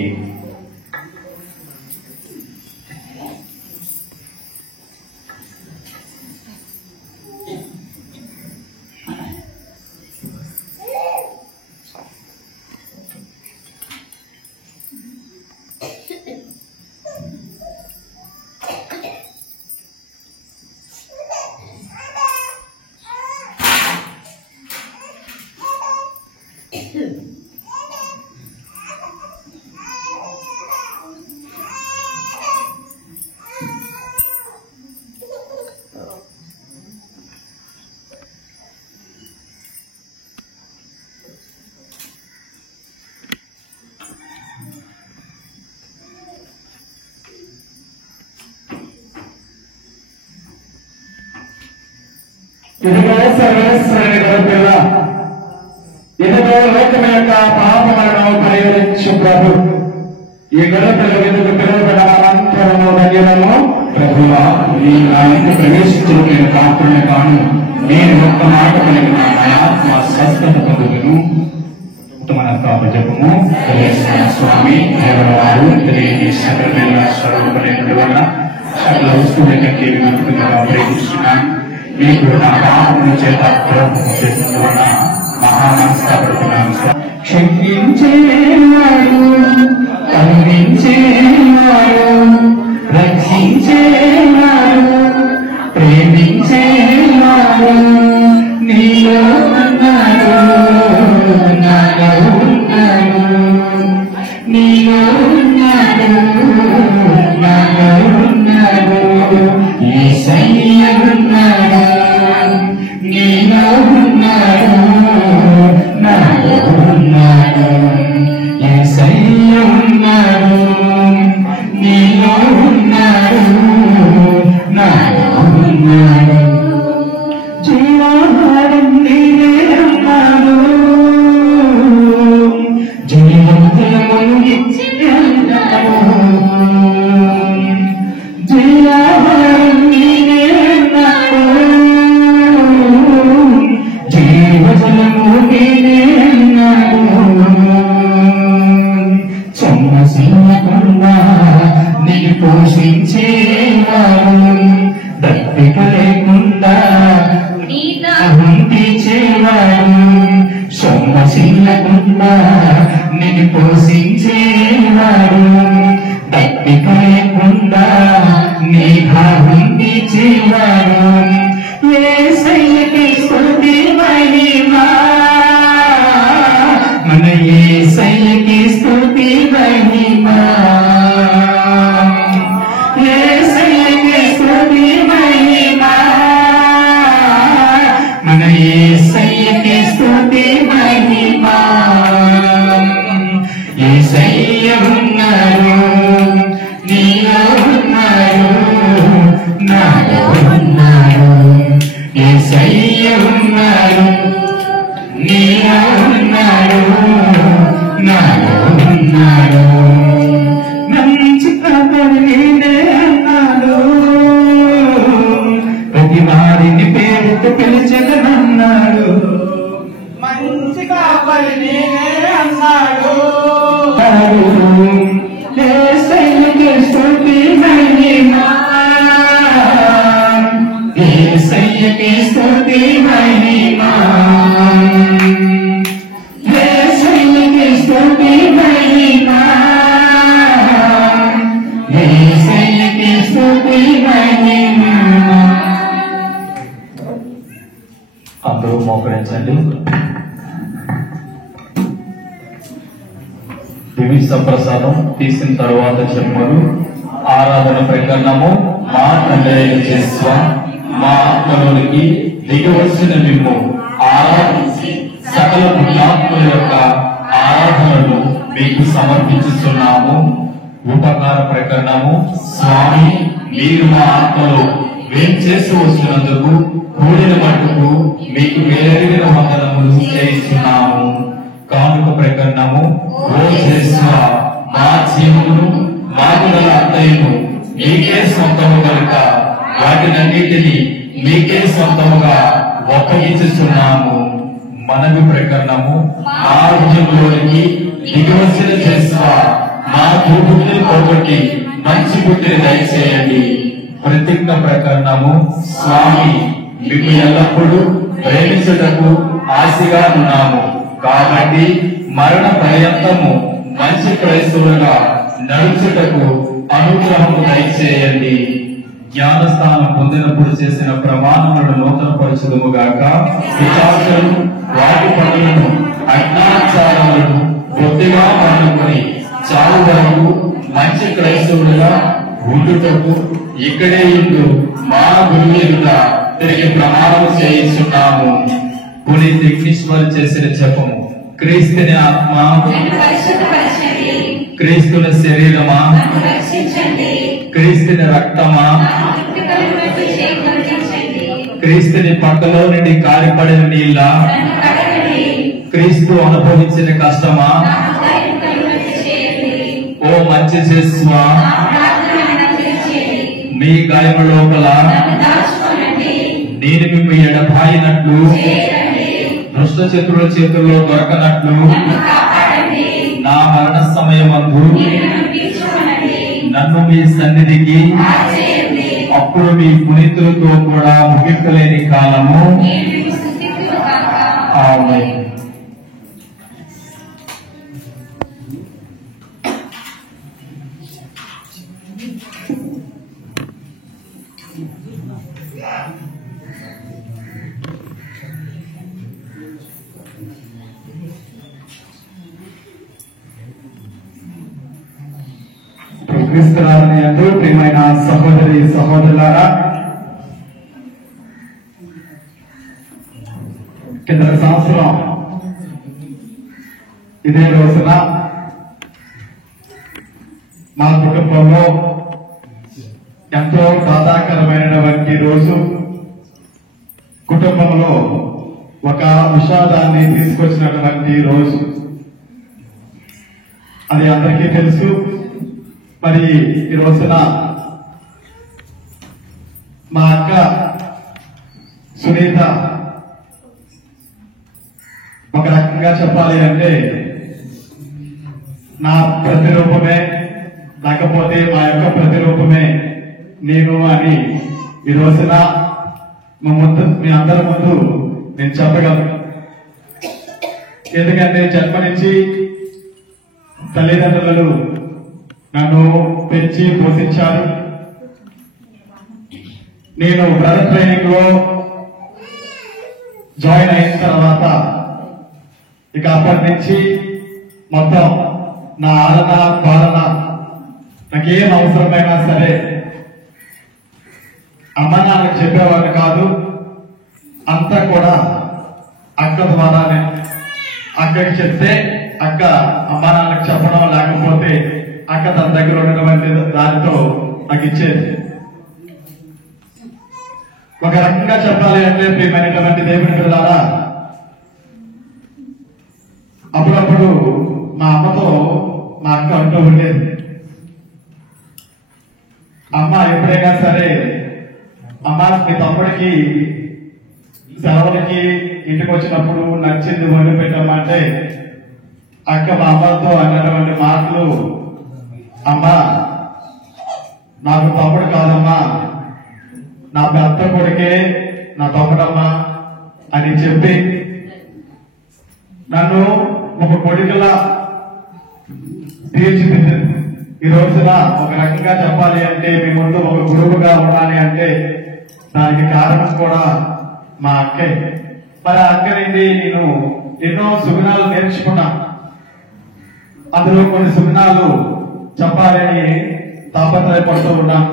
ఇదిగో సర్వేశ్వరుని గొర్రెపిల్ల, ఇదిగో లోకం యొక్క పాపములను పరిహరించు ప్రభు. ఈ గొర్రెపిల్ల వెనుక పిలువబడిన అనంతరము ధన్యులము. ప్రభువా, నీ నా ఇంటి ప్రవేశించడం నేను కాకుండా కాను. నేను ఒక్క మాట పలికిన నా ఆత్మ స్వస్థత పొందును. మన పాప జపము. స్వామి దేవవారు తెలియని సకల స్వరూపలేని వల్ల సకల వస్తువుల కంటే విముక్తంగా ప్రేమిస్తున్నాను. మీకు నా పాపముల చేత ద్రోహం చేసినందువలన మహామనస్తాపడుతున్నాను. క్షమించేవాడు, కరుణించేవాడు, రక్షించేవాడు, ప్రేమించేవాడు నీలో ఉన్నాడు, నాలో ఉన్నాడు. నీలో ఉన్నాడు, నాలో ఉన్నాడు. యేసయ్య ఉన్నాడు, నీలో ఉన్నాడు, నాలో ఉన్నాడు. యేసయ్య ఉన్నాడు, నీలో ఉన్నాడు, నాలో ఉన్నాడు. జీవాహారం నీవే అన్నాడు, జీవంతులమును ఇచ్చి అన్నాడు. జీవాహారం నీవే అన్నాడు, జీవజలము నీవే అన్నాడు. సొమ్మసిల్లకుండా నిన్ను పోషించేవాడు, దప్పిక లేకుండా ఉంచేవాడు. సొమ్మసిల్లకుండా నిన్ను పోషించేవాడు, దప్పిక లేకుండా నీ భావించేవాడు. యేసయ్యకి స్తుతి మహిమా, మన యేసయ్యకి స్తుతి మహిమా. యేసయ్యకి స్తుతి మహిమా, మన యేసయ్యకి స్తుతి మహిమా. యేసయ్య ఉన్నాడు, నీలో ఉన్నాడు, నాలో ఉన్నాడు. యేసయ్య ఉన్నాడు, నీలో ఉన్నాడు, నాలో ఉన్నాడు. మంచి కాపరి నేనే అన్నాడు, ప్రతి వారిని పేరుతో పిలిచెదనన్నాడు. మంచి కాపరి నేనే అన్నాడు. యేసయ్యకి స్తుతి మహిమా, యేసయ్యకి స్తుతి మహిమా. యేసయ్యకి స్తుతి మహిమా, యేసయ్యకి స్తుతి మహిమా. అందరూ మోకరించండి. వివిధ ప్రసాదం తీసిన తర్వాత చెప్పరు ఆరాధన ప్రకరణము మా తండ్రి చేస్వ మా ఆత్మలోనికి దిగవలసిన మిమ్ము ఆరాధించి సకల పుణ్యాత్ముల యొక్క ఆరాధనలు మీకు సమర్పించుతున్నాము. ఉపకార ప్రకరణము స్వామి మీరు మా ఆత్మలో వేం చేసి వచ్చినందుకు కూడిన మట్టుకు మీకు వేరెరిగిన వందనములు చేయిస్తున్నాము. కానుక ప్రకరణము ఓ చేస్వ మా జీవమును మాకు గల అత్తయ్యను మీకే సొంతము కనుక వాటినన్నిటినీ మీకే సొంతముగా ఒప్పగించుతున్నాము. మనవి ప్రకరణము మా ఉద్యమంలోనికి దిగివచ్చిన చేస్వ మా తూపుని పోగొట్టి మంచి బుద్ధిని దయచేయండి. ప్రతిజ్ఞ ప్రకరణము స్వామి మీకు ఎల్లప్పుడూ ప్రేమించుటకు ఆశగా ఉన్నాము కాబట్టి మరణ పర్యంతము మంచి క్రైస్తవులుగా నడుచుటకు అనుగ్రహము దయచేయండి. జ్ఞానస్థానం పొందినప్పుడు చేసిన ప్రమాణములను నూతనపరచుదుము గాక. పిశాచులను వాటి పనులను అజ్ఞానాచారములను బొత్తిగా మానుకొని చావు వరకు మంచి క్రైస్తవులుగా ఉండుటకు ఇక్కడే ఇందు మా గురువులుగా తిరిగి ప్రమాణం చేయిస్తున్నాము. పునీత్ విఘ్నేశ్వర్ చేసిన జపము క్రీస్తుని ఆత్మ క్రీస్తుని శరీరమా క్రీస్తుని రక్తమా క్రీస్తుని పక్కలో నుండి కారిపడిన నీళ్ళ క్రీస్తు అనుభవించిన కష్టమా ఓ మంచి చేస్వా మీ గాయము లోపల నేను మిమ్ము ఎడబాయినట్లు దుష్ట శత్రువుల చేతుల్లో దొరకనట్లు నా మరణ సమయమందు నన్ను మీ సన్నిధికి అప్పుడు మీ పునీతులతో కూడా ముగింపలేని కాలము. ఆమేన్. క్రీస్తునాథుని యందు ప్రియమైన సహోదరి సహోదరులారా, కింద సంవత్సరం ఇదే రోజున మా కుటుంబంలో ఎంతో బాధాకరమైనటువంటి రోజు. కుటుంబంలో ఒక విషాదాన్ని తీసుకొచ్చినటువంటి రోజు. అది అందరికీ తెలుసు. మరి ఈ రోజున మా అక్క సునీత ఒక రకంగా చెప్పాలి అంటే నా ప్రతిరూపమే, లేకపోతే మా యొక్క ప్రతిరూపమే నేను అని ఈ రోజున మీ అందరి ముందు నేను చెప్పగలను. ఎందుకంటే జన్మనిచ్చి తల్లిదండ్రులు నన్ను పెంచి పోషించారు. నేను బ్రదర్ ట్రైనింగ్ లో జాయిన్ అయిన తర్వాత ఇక అప్పటి నుంచి మొత్తం నా ఆలన పాలన నాకేం అవసరమైనా సరే అమ్మ నాన్నకు చెప్పేవాడు కాదు. అంతా కూడా అక్క ద్వారానే. అక్కడికి చెప్తే అక్క అమ్మ నాన్నకు చెప్పడం, లేకపోతే అక్క తన దగ్గర ఉన్నటువంటి దానితో నాకు ఇచ్చేది. ఒక రకంగా చెప్పాలి అంటే ప్రియమైనటువంటి దేవుని పిల్లలారా, అప్పుడప్పుడు మా అమ్మతో మా అక్క అంటూ ఉండేది, అమ్మ ఎప్పుడైనా సరే అమ్మ మీ తమ్ముడికి సెలవులకి ఇంటికి వచ్చినప్పుడు నచ్చింది వండి పెట్టామంటే అక్క మా అమ్మతో అన్నటువంటి మాటలు, అమ్మా నాకు తమ్ముడు కాదమ్మా, నా పెద్ద కొడుకే నా తమ్ముడమ్మా అని చెప్పి నన్ను ఒక కొడుకులా తీర్చిదిద్దింది. ఈ రోజున ఒక రకంగా చెప్పాలి అంటే మీ ముందు ఒక గురువుగా ఉండాలి అంటే దానికి కారణం కూడా మా అక్కే. మరి అక్క నుండి నేను ఎన్నో సుగుణాలు నేర్చుకున్నా. అందులో కొన్ని సుగుణాలు చెప్పాలని తాపత్రయపడుతూ ఉన్నాం.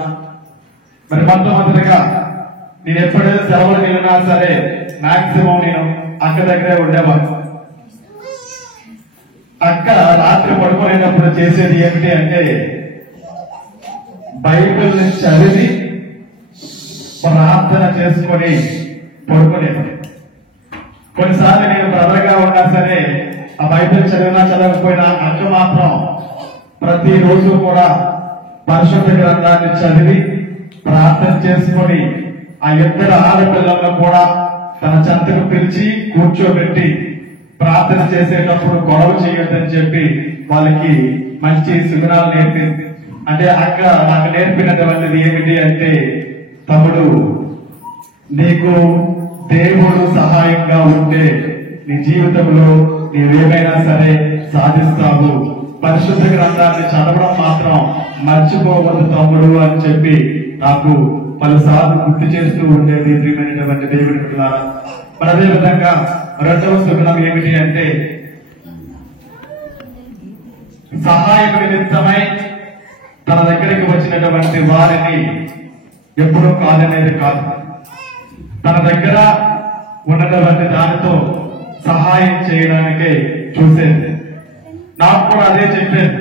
మరి మొట్టమొదటిగా నేను ఎప్పుడైతే సెలవులు వెళ్ళినా సరే మాక్సిమం నేను అక్క దగ్గరే ఉండేవాడు. అక్క రాత్రి పడుకునేటప్పుడు చేసేది ఏమిటి అంటే బైబిల్ చదివి ప్రార్థన చేసుకొని పడుకునేది. కొన్నిసార్లు నేను బ్రదర్గా ఉన్నా సరే ఆ బైబిల్ చదివినా చదవకపోయినా అక్క మాత్రం ప్రతిరోజు కూడా పరిశుద్ధ గ్రంథాన్ని చదివి ప్రార్థన చేసుకొని ఆ ఇద్దరు ఆడపిల్లలను కూడా తన చెంతకు పిలిచి కూర్చోబెట్టి ప్రార్థన చేసేటప్పుడు గొడవ చేయొద్దని చెప్పి వాళ్ళకి మంచి సుగుణాలు నేర్పింది. అంటే అక్క నాకు నేర్పినటువంటిది ఏమిటి అంటే, తమ్ముడు నీకు దేవుడు సహాయంగా ఉంటే నీ జీవితంలో నీవేమైనా సరే సాధిస్తావు, పరిశుద్ధ గ్రంథాన్ని చదవడం మాత్రం మర్చిపోవద్దు తమ్ముడు అని చెప్పి నాకు పలుసార్లు గుర్తు చేస్తూ ఉండేది. ప్రియమైనటువంటి దేవుడి పిల్లలారా, మరి అదే విధంగా రెండవ సుగుణం ఏమిటి అంటే సహాయం నిమిత్తమై తన దగ్గరికి వచ్చినటువంటి వారిని ఎప్పుడూ కాదనేది కాదు, తన దగ్గర ఉన్నటువంటి దానితో సహాయం చేయడానికే చూసేది. నాకు కూడా అదే చెప్పేది,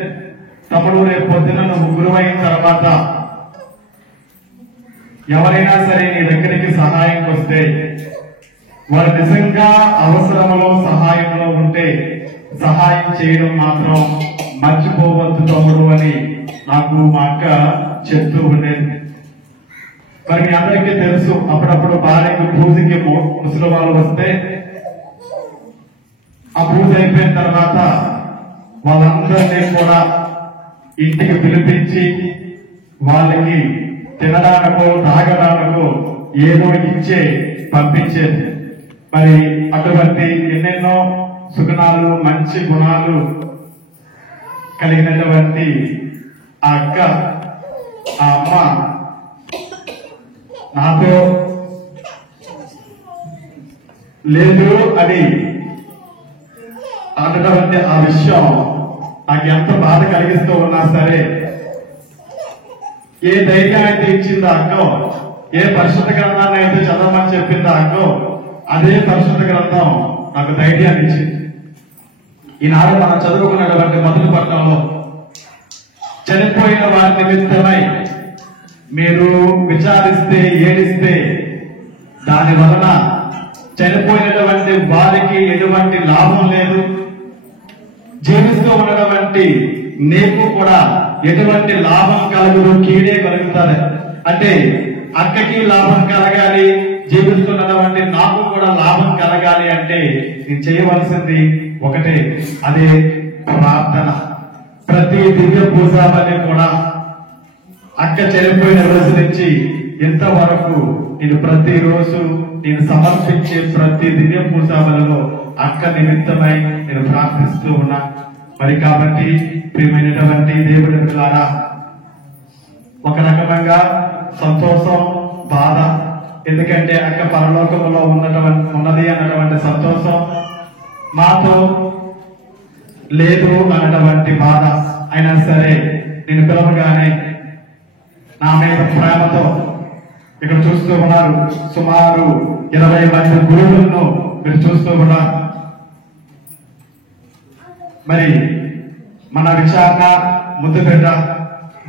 తమ్ముడు రేపు పొద్దున నువ్వు గురువైన తర్వాత ఎవరైనా సరే నీ దగ్గరికి సహాయం వస్తే వారు నిజంగా అవసరంలో సహాయంలో ఉంటే సహాయం చేయడం మాత్రం మర్చిపోవద్దు తమ్ముడు అని నాకు మా అక్క చెప్తూ ఉండేది. మరి మీ అందరికీ తెలుసు, అప్పుడప్పుడు భార్యకు పూజకి ముసలి వాళ్ళు వస్తే ఆ పూజ అయిపోయిన తర్వాత వాళ్ళందరినీ కూడా ఇంటికి పిలిపించి వాళ్ళకి తినడానికో తాగడానికో ఏదో ఇచ్చే పంపించేది. మరి అటువంటి ఎన్నెన్నో సుగుణాలు మంచి గుణాలు కలిగినటువంటి ఆ అక్క ఆ అమ్మ నాతో లేదు అని అన్నటువంటి ఆ విషయం నాకు ఎంత బాధ కలిగిస్తూ ఉన్నా సరే, ఏ ధైర్యం అయితే ఇచ్చిందో అక్కో, ఏ పరిశుద్ధ గ్రంథాన్ని అయితే చదవమని చెప్పిందో అక్కో, అదే పరిశుద్ధ గ్రంథం నాకు ధైర్యాన్ని ఇచ్చింది. ఈనాడు మనం చదువుకున్నటువంటి మొదటి పట్టణంలో చనిపోయిన వారి నిమిత్తమై మీరు విచారిస్తే ఏడిస్తే దాని వలన చనిపోయినటువంటి వారికి ఎటువంటి లాభం లేదు, జీవిస్తూ ఉన్నటువంటి నీకు కూడా ఎటువంటి లాభం కలగదు, కీడే కలుగుతుంది. అంటే అక్కకి లాభం కలగాలి, జీవిస్తున్నటువంటి నాకు కూడా లాభం కలగాలి అంటే నేను చేయవలసింది ఒకటే, అదే ప్రార్థన. ప్రతి దివ్య పూజాపని కూడా అక్క చనిపోయిన రోజు నుంచి ఇంతవరకు నేను ప్రతిరోజు నేను సమర్పించే ప్రతి దివ్య పూజాపనలో అక్క నిమిత్తమై నేను ప్రార్థిస్తూ ఉన్నా. మరి కాబట్టి ప్రియమైనటువంటి దేవుడి ద్వారా ఒక రకమంగా సంతోషం, బాధ, ఎందుకంటే అక్క పరలోకంలో ఉన్నది అన్నటువంటి సంతోషం, మాతో లేదు అన్నటువంటి బాధ. అయినా సరే నేను పిలవగానే నా మీద ప్రేమతో ఇక్కడ చూస్తూ ఉన్నారు, సుమారు 20 మంది గురువులను మీరు చూస్తూ ఉన్నారు. మరి మన విచారణ ముద్దుబిడ్డ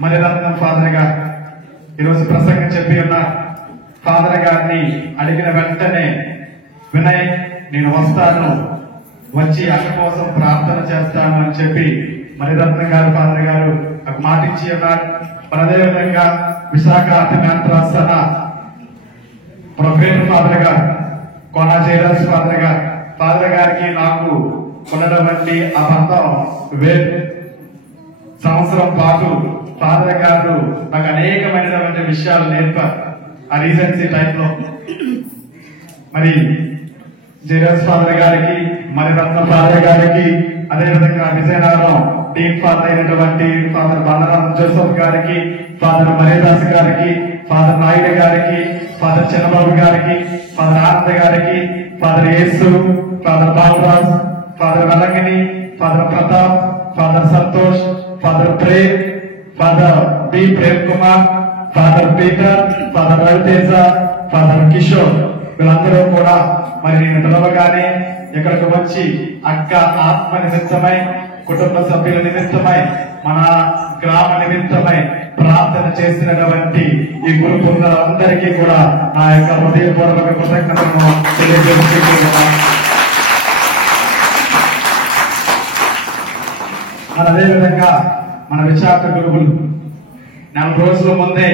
మణిరత్నం ఫాదర్ గారు ఈరోజు ప్రసంగం చెప్పి ఉన్నారు. ఫాదర్ గారిని అడిగిన వెంటనే వినయ్ నేను వస్తాను, వచ్చి అక్క కోసం ప్రార్థన చేస్తాను అని చెప్పి మణిరత్నం గారు ఫాదర్ గారు నాకు మాట ఇచ్చి ఉన్నారు. మరి అదేవిధంగా విశాఖ అతిమాంత్రాసన ప్రొఫెసర్ ఫాదర్ గారు, కోన జయరాజ్ ఫాదర్ గారికి నాకు ఉన్నటువంటి ఆ బంధం వేరు. సంవత్సరం పాటు ఫాదర్ గారు నాకు అనేకమైనటువంటి విషయాలు నేర్పారు ఆ రీజెన్సీ టైంలో. మరి జయరాజ్ ఫాదర్ గారికి, మణిరత్న ఫాదర్ గారికి, అదేవిధంగా విజయనగరం టీమ్ ఫాదర్ అయినటువంటి ఫాదర్ బండరాం జోసఫ్ గారికి, ఫాదర్ మరేదాస్ గారికి, ఫాదర్ నాయుడు గారికి, ఫాదర్ చంద్రబాబు గారికి, ఫాదర్ ఆనంద్ గారికి, father Yesu, father Balaraj, father Velangini, father Pratap, father Santosh, father Prem, father B Prem Kumar, father Peter, father Raviteja, father Kishore, వీళ్ళందరూ కూడా మరి నేను పిలవగానే ఇక్కడికి వచ్చి అక్క ఆత్మ నిమిత్తమై, కుటుంబ సభ్యుల నిమిత్తమై, మన గ్రామ నిమిత్తమై ప్రార్థన చేసినటువంటి ఈ గురు బృందాలందరికీ కూడా నా యొక్క హృదయపూర్వక కృతజ్ఞతలను తెలియజేస్తున్నాను. అదేవిధంగా మన విశాఖ గురువులు 4 రోజుల ముందే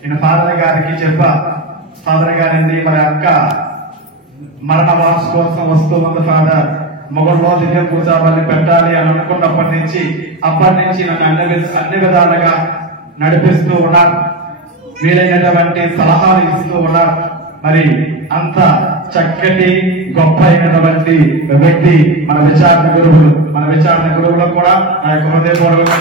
నేను ఫాదర్ గారికి చెప్పా, ఫాదర్ గారండి మరి అక్క మరణ వార్షికోత్సవం వస్తూ ఉంది ఫాదర్, మొగల్లో దివ్య పూజాబలి పెట్టాలి అని అనుకున్నప్పటి నుంచి నన్ను అన్ని విధాలుగా నడిపిస్తూ ఉన్నారు, వీలైనటువంటి సలహాలు ఇస్తూ ఉన్నారు. మరి అంత చక్కటి గొప్ప అయినటువంటి వ్యక్తి మన విచారణ గురువులు. మన విచారణ గురువులకు కూడా నా యొక్క హృదయపూర్వక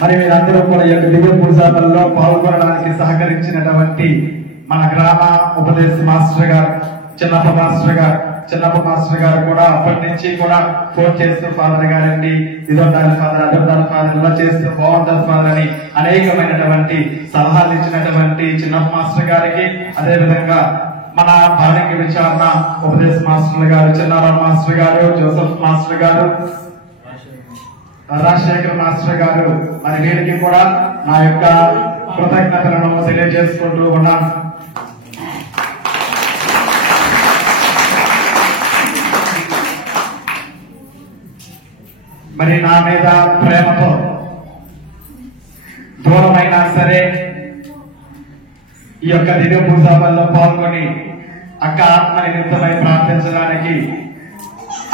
మరి మీరందరూ కూడా ఈ యొక్క దివ్య పూజాబల్లో పాల్గొనడానికి సహకరించినటువంటి మన గ్రామ ఉపదేశ మాస్టర్ గారు, చిన్నప్ప మాస్టర్ గారు కూడా అప్పటి నుంచి కూడా ఫోన్ చేస్తూ ఫాదర్ గారండి ఇదొండాలి ఫాదర్, అదొండాలి ఫాదర్, ఇలా చేస్తూ బాగుంటుంది ఫాదర్ అని అనేకమైనటువంటి సలహాలు ఇచ్చినటువంటి చిన్నప్ప మాస్టర్ గారికి, అదేవిధంగా మన బాలిక విచారణ ఉపదేశ మాస్టర్లు గారు, చిన్నారావు మాస్టర్ గారు, జోసెఫ్ మాస్టర్ గారు, రాజశేఖర్ మాస్టర్ గారు, మరి వీరికి కూడా నా యొక్క కృతజ్ఞతలను తెలియజేసుకుంటూ ఉన్నాను. మరి నా మీద ప్రేమతో దూరమైనా సరే ఈ యొక్క దివ్య పూజాబల్లో పాల్గొని అక్క ఆత్మ నిమిత్తమై ప్రార్థించడానికి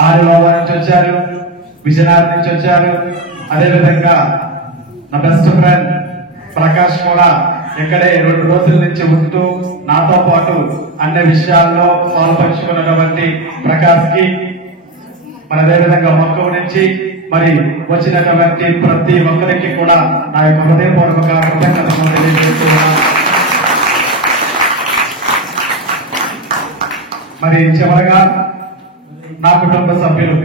ఆరులోవా నుంచి వచ్చారు, విజయనగరం నుంచి వచ్చారు. అదేవిధంగా నా బెస్ట్ ఫ్రెండ్ ప్రకాష్ కూడా ఇక్కడే 2 రోజుల నుంచి ఉంటూ నాతో పాటు అన్ని విషయాల్లో పాల్పంచుకున్నటువంటి ప్రకాష్ కి, మరి అదేవిధంగా మొక్కవు నుంచి మరి వచ్చినటువంటి ప్రతి ఒక్కరికి కూడా నా యొక్క హృదయపూర్వక కృతజ్ఞతలు తెలియజేస్తున్నాను. మరి చివరగా నా కుటుంబ సభ్యులు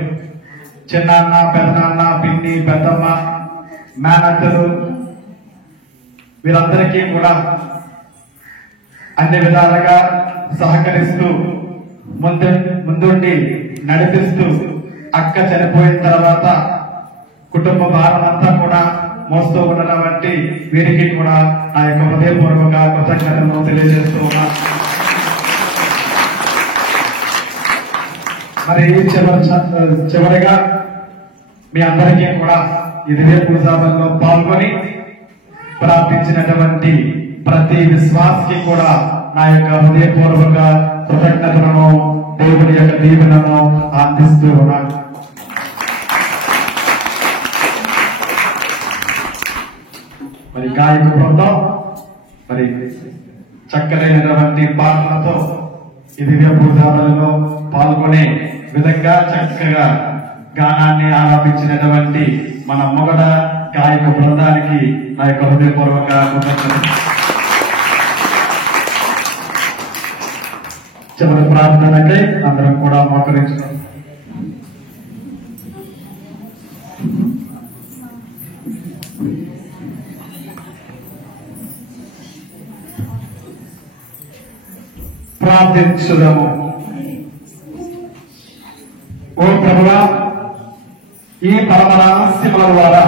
చిన్నాన్న, పెద్దనాన్న, పిన్ని, పెద్దమ్మ, మేనత్తలు, వీరందరికీ కూడా అన్ని విధాలుగా సహకరిస్తూ ముందుండి నడిపిస్తూ అక్క చనిపోయిన తర్వాత కుటుంబ భారం అంతా కూడా మోస్తూ ఉన్నటువంటి వీరికి కూడా నా యొక్క హృదయపూర్వక కృతజ్ఞతలను తెలియజేస్తూ ఉన్నా. మరి చివరిగా మీ అందరికీ కూడా ఈ దివ్య పూజాబల్లో పాల్గొని ప్రార్థించినటువంటి ప్రతి విశ్వాసకి కూడా నా యొక్క హృదయపూర్వక కృతజ్ఞతలను, దేవుని యొక్క దీవెనను అందిస్తూ ఉన్నాను. మరి గాయక బృందం మరి చక్కనైనటువంటి పాటలతో ఈ దివ్య పూజాబల్లో పాల్గొనే విధంగా చక్కగా గానాన్ని ఆలాపించినటువంటి మన మొగడ గాయక బృందానికి నా యొక్క హృదయపూర్వక కృతజ్ఞతలు. చివరి ప్రార్థనకై అందరం కూడా మోకరించుతాం. ప్రార్థించుదాము. ఓ ప్రభువా, ఈ పరమ రహస్యముల ద్వారా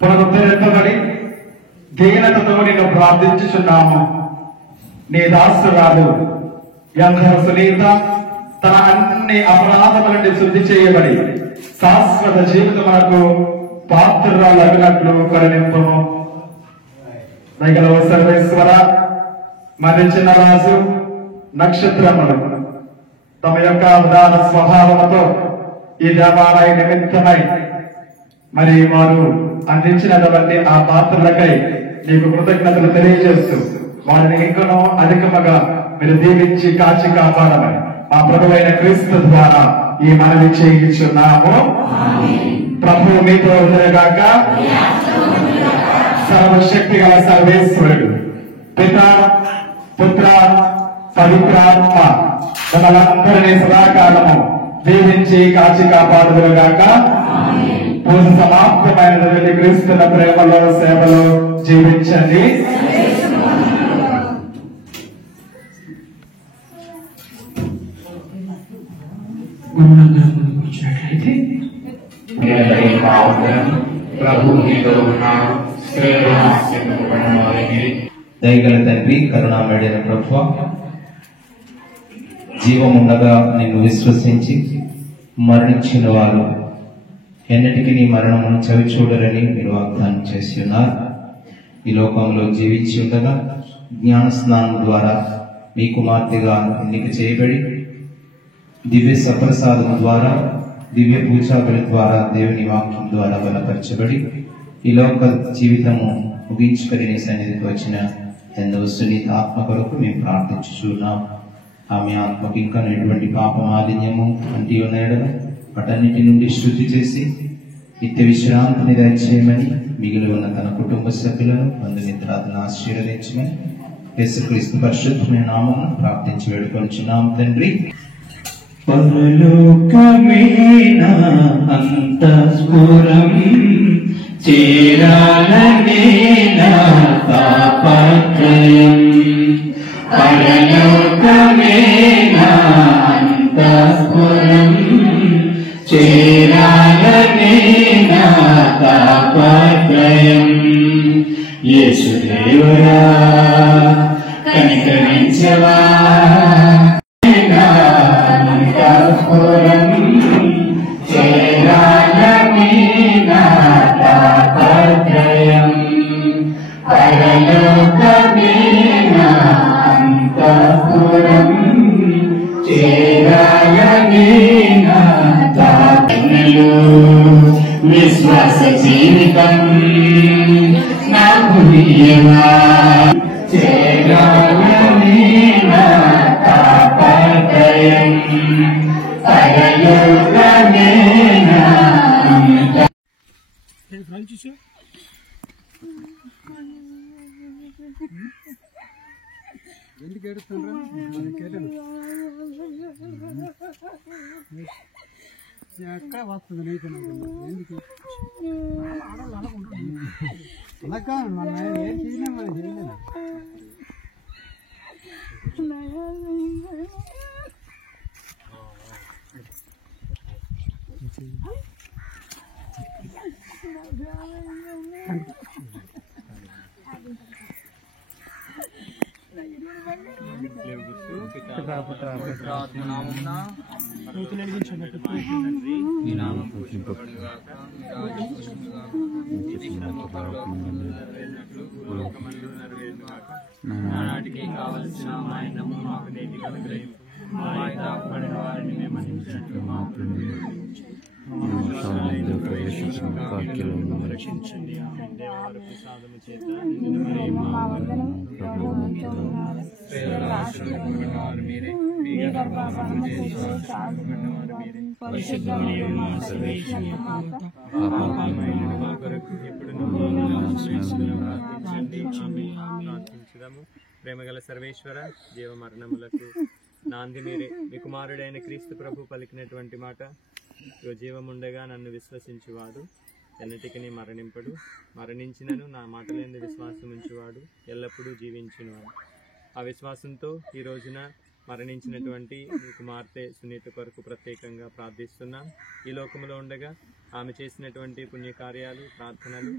పునరుద్ధరింపబడి దీనతతో నిన్ను ప్రార్థించుచున్నాము. నీ దాసురాలు యంధ్ర సునీత తన అన్ని అపరాధముల నుండి శుద్ధి చేయబడి శాశ్వత జీవితమునకు పాత్రురాలగినట్లు కరుణింపుము. దయగల సర్వేశ్వర, మరణించిన రాజు నక్షత్రములు తమ యొక్క ఉదార స్వభావంతో ఈ దేవాలయ నిమిత్తమై మరి వారు అందించినటువంటి ఆ పాత్రలకై నీకు కృతజ్ఞతలు తెలియజేస్తూ వారిని ఇంకనూ అధికముగా మీరు దీవించి కాచి కాపాడమని మా ప్రభువైన క్రీస్తు ద్వారా ఈ మనవి చేయించున్నాము. ప్రభు మీతో ఉండగాక. సర్వశక్తి గల సర్వేశ్వరుడు పిత, పుత్ర, పవిత్రాత్మ మనందరినీ సదాకాలము దీవించి కాచి కాపాడుదురుగాక. పూజ సమాప్తమైన క్రీస్తుల ప్రేమలో సేవలో జీవించండి. వచ్చినట్లయితే దయగల తండ్రి, కరుణామయుడైన ప్రభువా, జీవముండగా నిన్ను విశ్వసించి మరణించిన వారు ఎన్నటికీ నీ మరణమును చవి చూడరని మీరు వాగ్దానం చేసి ఉన్నారు. ఈ లోకంలో జీవించి ఉండగా జ్ఞాన స్నానం ద్వారా మీ కుమార్తెగా ఎన్నిక చేయబడి దివ్య సప్రసాదం ద్వారా దివ్య పూజాబలి ద్వారా దేవుని వాక్యం ద్వారా బలపరచబడి ఈ లోక జీవితము ముగించుకొని నీ సన్నిధికి వచ్చిన ఎంతో సునీత ఆత్మ కొరకు మేము ప్రార్థించుచున్నాం. ఆమె ఆత్మకు ఇంకా ఎటువంటి పాప మాలిన్యము అంటి ఉన్నాయడము వాటన్నిటి నుండి శుద్ధి చేసి నిత్య విశ్రాంతిని దయచేయమని మిగిలి ఉన్న తన కుటుంబ సభ్యులను బంధుమిత్రాలను ఆశీర్వదించమని యేసుక్రీస్తు పరిశుద్ధమైన నామమున ప్రార్థించి వేడుకొనుచున్నాం తండ్రి. పరలోకమేనా అంతఃపురం చేరాలనేనా తాపత్రయం, పరలోకమేనా అంతఃపురం చేరాలనేనా తాపత్రయం. యేసుదేవరా కనికరించవా, అంతఃపురం చేరాలనేనా తాపత్రయం, పరలోకమేనా అంతఃపురం చేరాలనేనా తాపత్రయం. విశ్వాస జీవితం నాకు నీయవా, చేరాలనేనా తాపత్రయం, పరలోకమేనా ఎందుకు ఏడుస్తుండ్రా? ఎక్కడ వస్తుంది నీకు? ఎందుకు అలా కాదు, మనం ఏం చేయలేము, మనం చేయలేము. నాటికి కావలసిన మా ఆయనము మాకు నేటికి అనుగ్రహించు. మా ఆయన పడిన వారిని మేము మన్నించినట్లు మా రక్షించండి. దేవర ప్రసాదము చేత మీరే మీ గర్భఫలము మా కొరకు ఎప్పుడును ప్రార్థించుదాము. ప్రేమగల సర్వేశ్వర, జీవ మరణములకు నాంది మీరే. మీ కుమారుడైన క్రీస్తు ప్రభు పలికినటువంటి మాట, జీవముండగా నన్ను విశ్వసించువాడు ఎన్నటికి మరణింపడు, మరణించినను నా మాటలందు విశ్వాసం ఉంచువాడు ఎల్లప్పుడూ జీవించునువాడు. ఆ విశ్వాసంతో ఈ రోజున మరణించినటువంటి మీ కుమార్తె సునీత కొరకు ప్రత్యేకంగా ప్రార్థిస్తున్నాం. ఈ లోకంలో ఉండగా ఆమె చేసినటువంటి పుణ్యకార్యాలు, ప్రార్థనలు,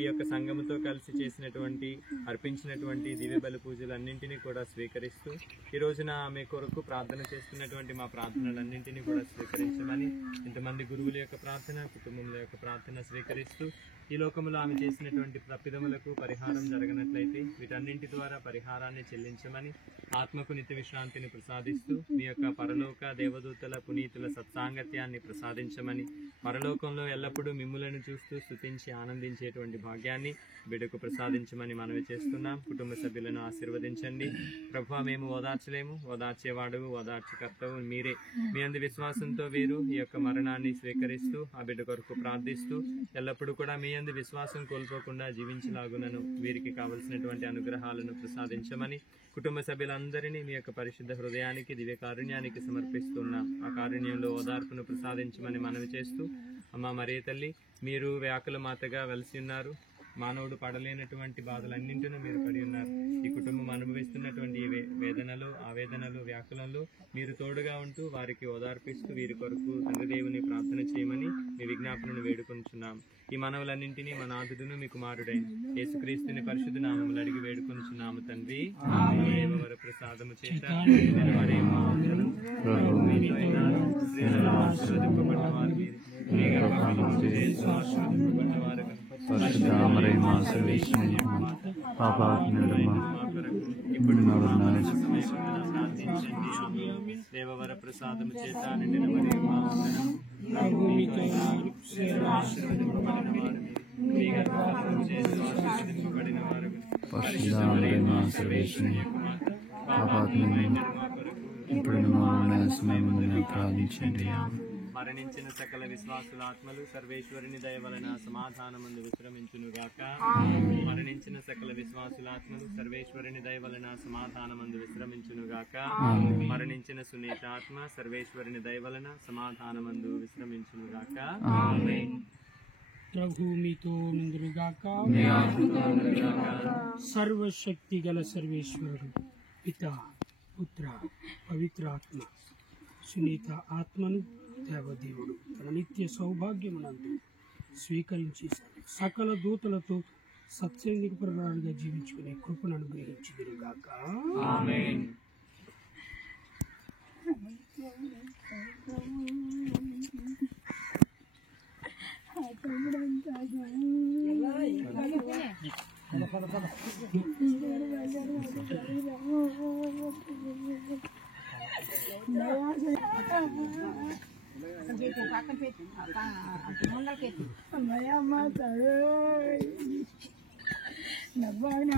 ఈ యొక్క సంఘముతో కలిసి చేసినటువంటి అర్పించినటువంటి దివ్య బలి పూజలన్నింటినీ కూడా స్వీకరిస్తూ ఈ రోజున ఆమె కొరకు ప్రార్థన చేస్తున్నటువంటి మా ప్రార్థనలన్నింటినీ కూడా స్వీకరించమని, ఇంతమంది గురువుల యొక్క ప్రార్థన, కుటుంబముల యొక్క ప్రార్థన స్వీకరిస్తూ ఈ లోకంలో ఆమె చేసినటువంటి తప్పిదములకు పరిహారం జరగనట్లయితే వీటన్నింటి ద్వారా పరిహారాన్ని చెల్లించమని, ఆత్మకు నిత్య విశ్రాంతిని ప్రసాదిస్తూ మీ యొక్క పరలోక దేవదూతల పునీతుల సత్సాంగత్యాన్ని ప్రసాదించమని, పరలోకంలో ఎల్లప్పుడూ మిమ్ములను చూస్తూ స్తుతించి ఆనందించేటువంటి భాగ్యాన్ని బిడ్డకు ప్రసాదించమని మనవి చేస్తున్నాం. కుటుంబ సభ్యులను ఆశీర్వదించండి. ప్రభువా, మేము ఓదార్చలేము, ఓదార్చేవాడు ఓదార్చకర్తవు మీరే. మీ అందు విశ్వాసంతో వీరు ఈ యొక్క మరణాన్ని స్వీకరిస్తూ ఆ బిడ్డ కొరకు ప్రార్థిస్తూ ఎల్లప్పుడూ కూడా మీ అందు విశ్వాసం కోల్పోకుండా జీవించలాగునను వీరికి కావలసినటువంటి అనుగ్రహాలను ప్రసాదించమని, కుటుంబ సభ్యులందరినీ మీ యొక్క పరిశుద్ధ పరిశుద్ధ హృదయానికి దివ్య కారుణ్యానికి సమర్పిస్తున్నాం. ఆ కారుణ్యంలో ఓదార్పును ప్రసాదించమని మనవి చేస్తూ, అమ్మ మరియ తల్లి, మీరు వ్యాకుల మాతగా వెలిసి ఉన్నారు. మానవుడు పడలేనటువంటి బాధలన్నింటినూ మీరు పడి ఉన్నారు. ఈ కుటుంబం అనుభవిస్తున్నటువంటి వేదనలు, ఆవేదనలు, వ్యాకులంలో మీరు తోడుగా ఉంటూ వారికి ఓదార్పిస్తూ వీరి కొరకు తండ్రి దేవుని ప్రార్థన చేయమని మీ విజ్ఞాపనను వేడుకొనుచున్నాం. ఈ మనవులన్నింటినీ మా నాథుడును మీ కుమారుడైన యేసుక్రీస్తుని పరిశుద్ధ నామములు అడిగి వేడుకొనుచున్నాము తండ్రి. దేవవర ప్రసాదము చేత దేవవర ప్రసాదము చేత నిండిన మరియమ్మ మరణించిన సకల విశ్వాసుల ఆత్మలు సర్వేశ్వరుని దయ వలన సమాధానమందు విశ్రమించునుగాక. మరణించిన సకల విశ్వాసుల ఆత్మలు సర్వేశ్వరుని దయ వలన సమాధానమందు విశ్రమించునుగాక. మరణించిన సునీత ఆత్మ సర్వేశ్వరుని దయ వలన సమాధానమందు విశ్రమించునుగాక. ప్రభు మీతో నుందురుగాక. సర్వశక్తి గల సర్వేశ్వరుడు పిత, పుత్ర, పవిత్రాత్మ సునీత ఆత్మను దేవదేవుడు తన నిత్య సౌభాగ్యమునందు స్వీకరించి సకల దూతలతో సత్సంగిపరులుగా జీవించుకునే కృపను అనుగ్రహించుదురుగాక. ఆమేన్. Nabang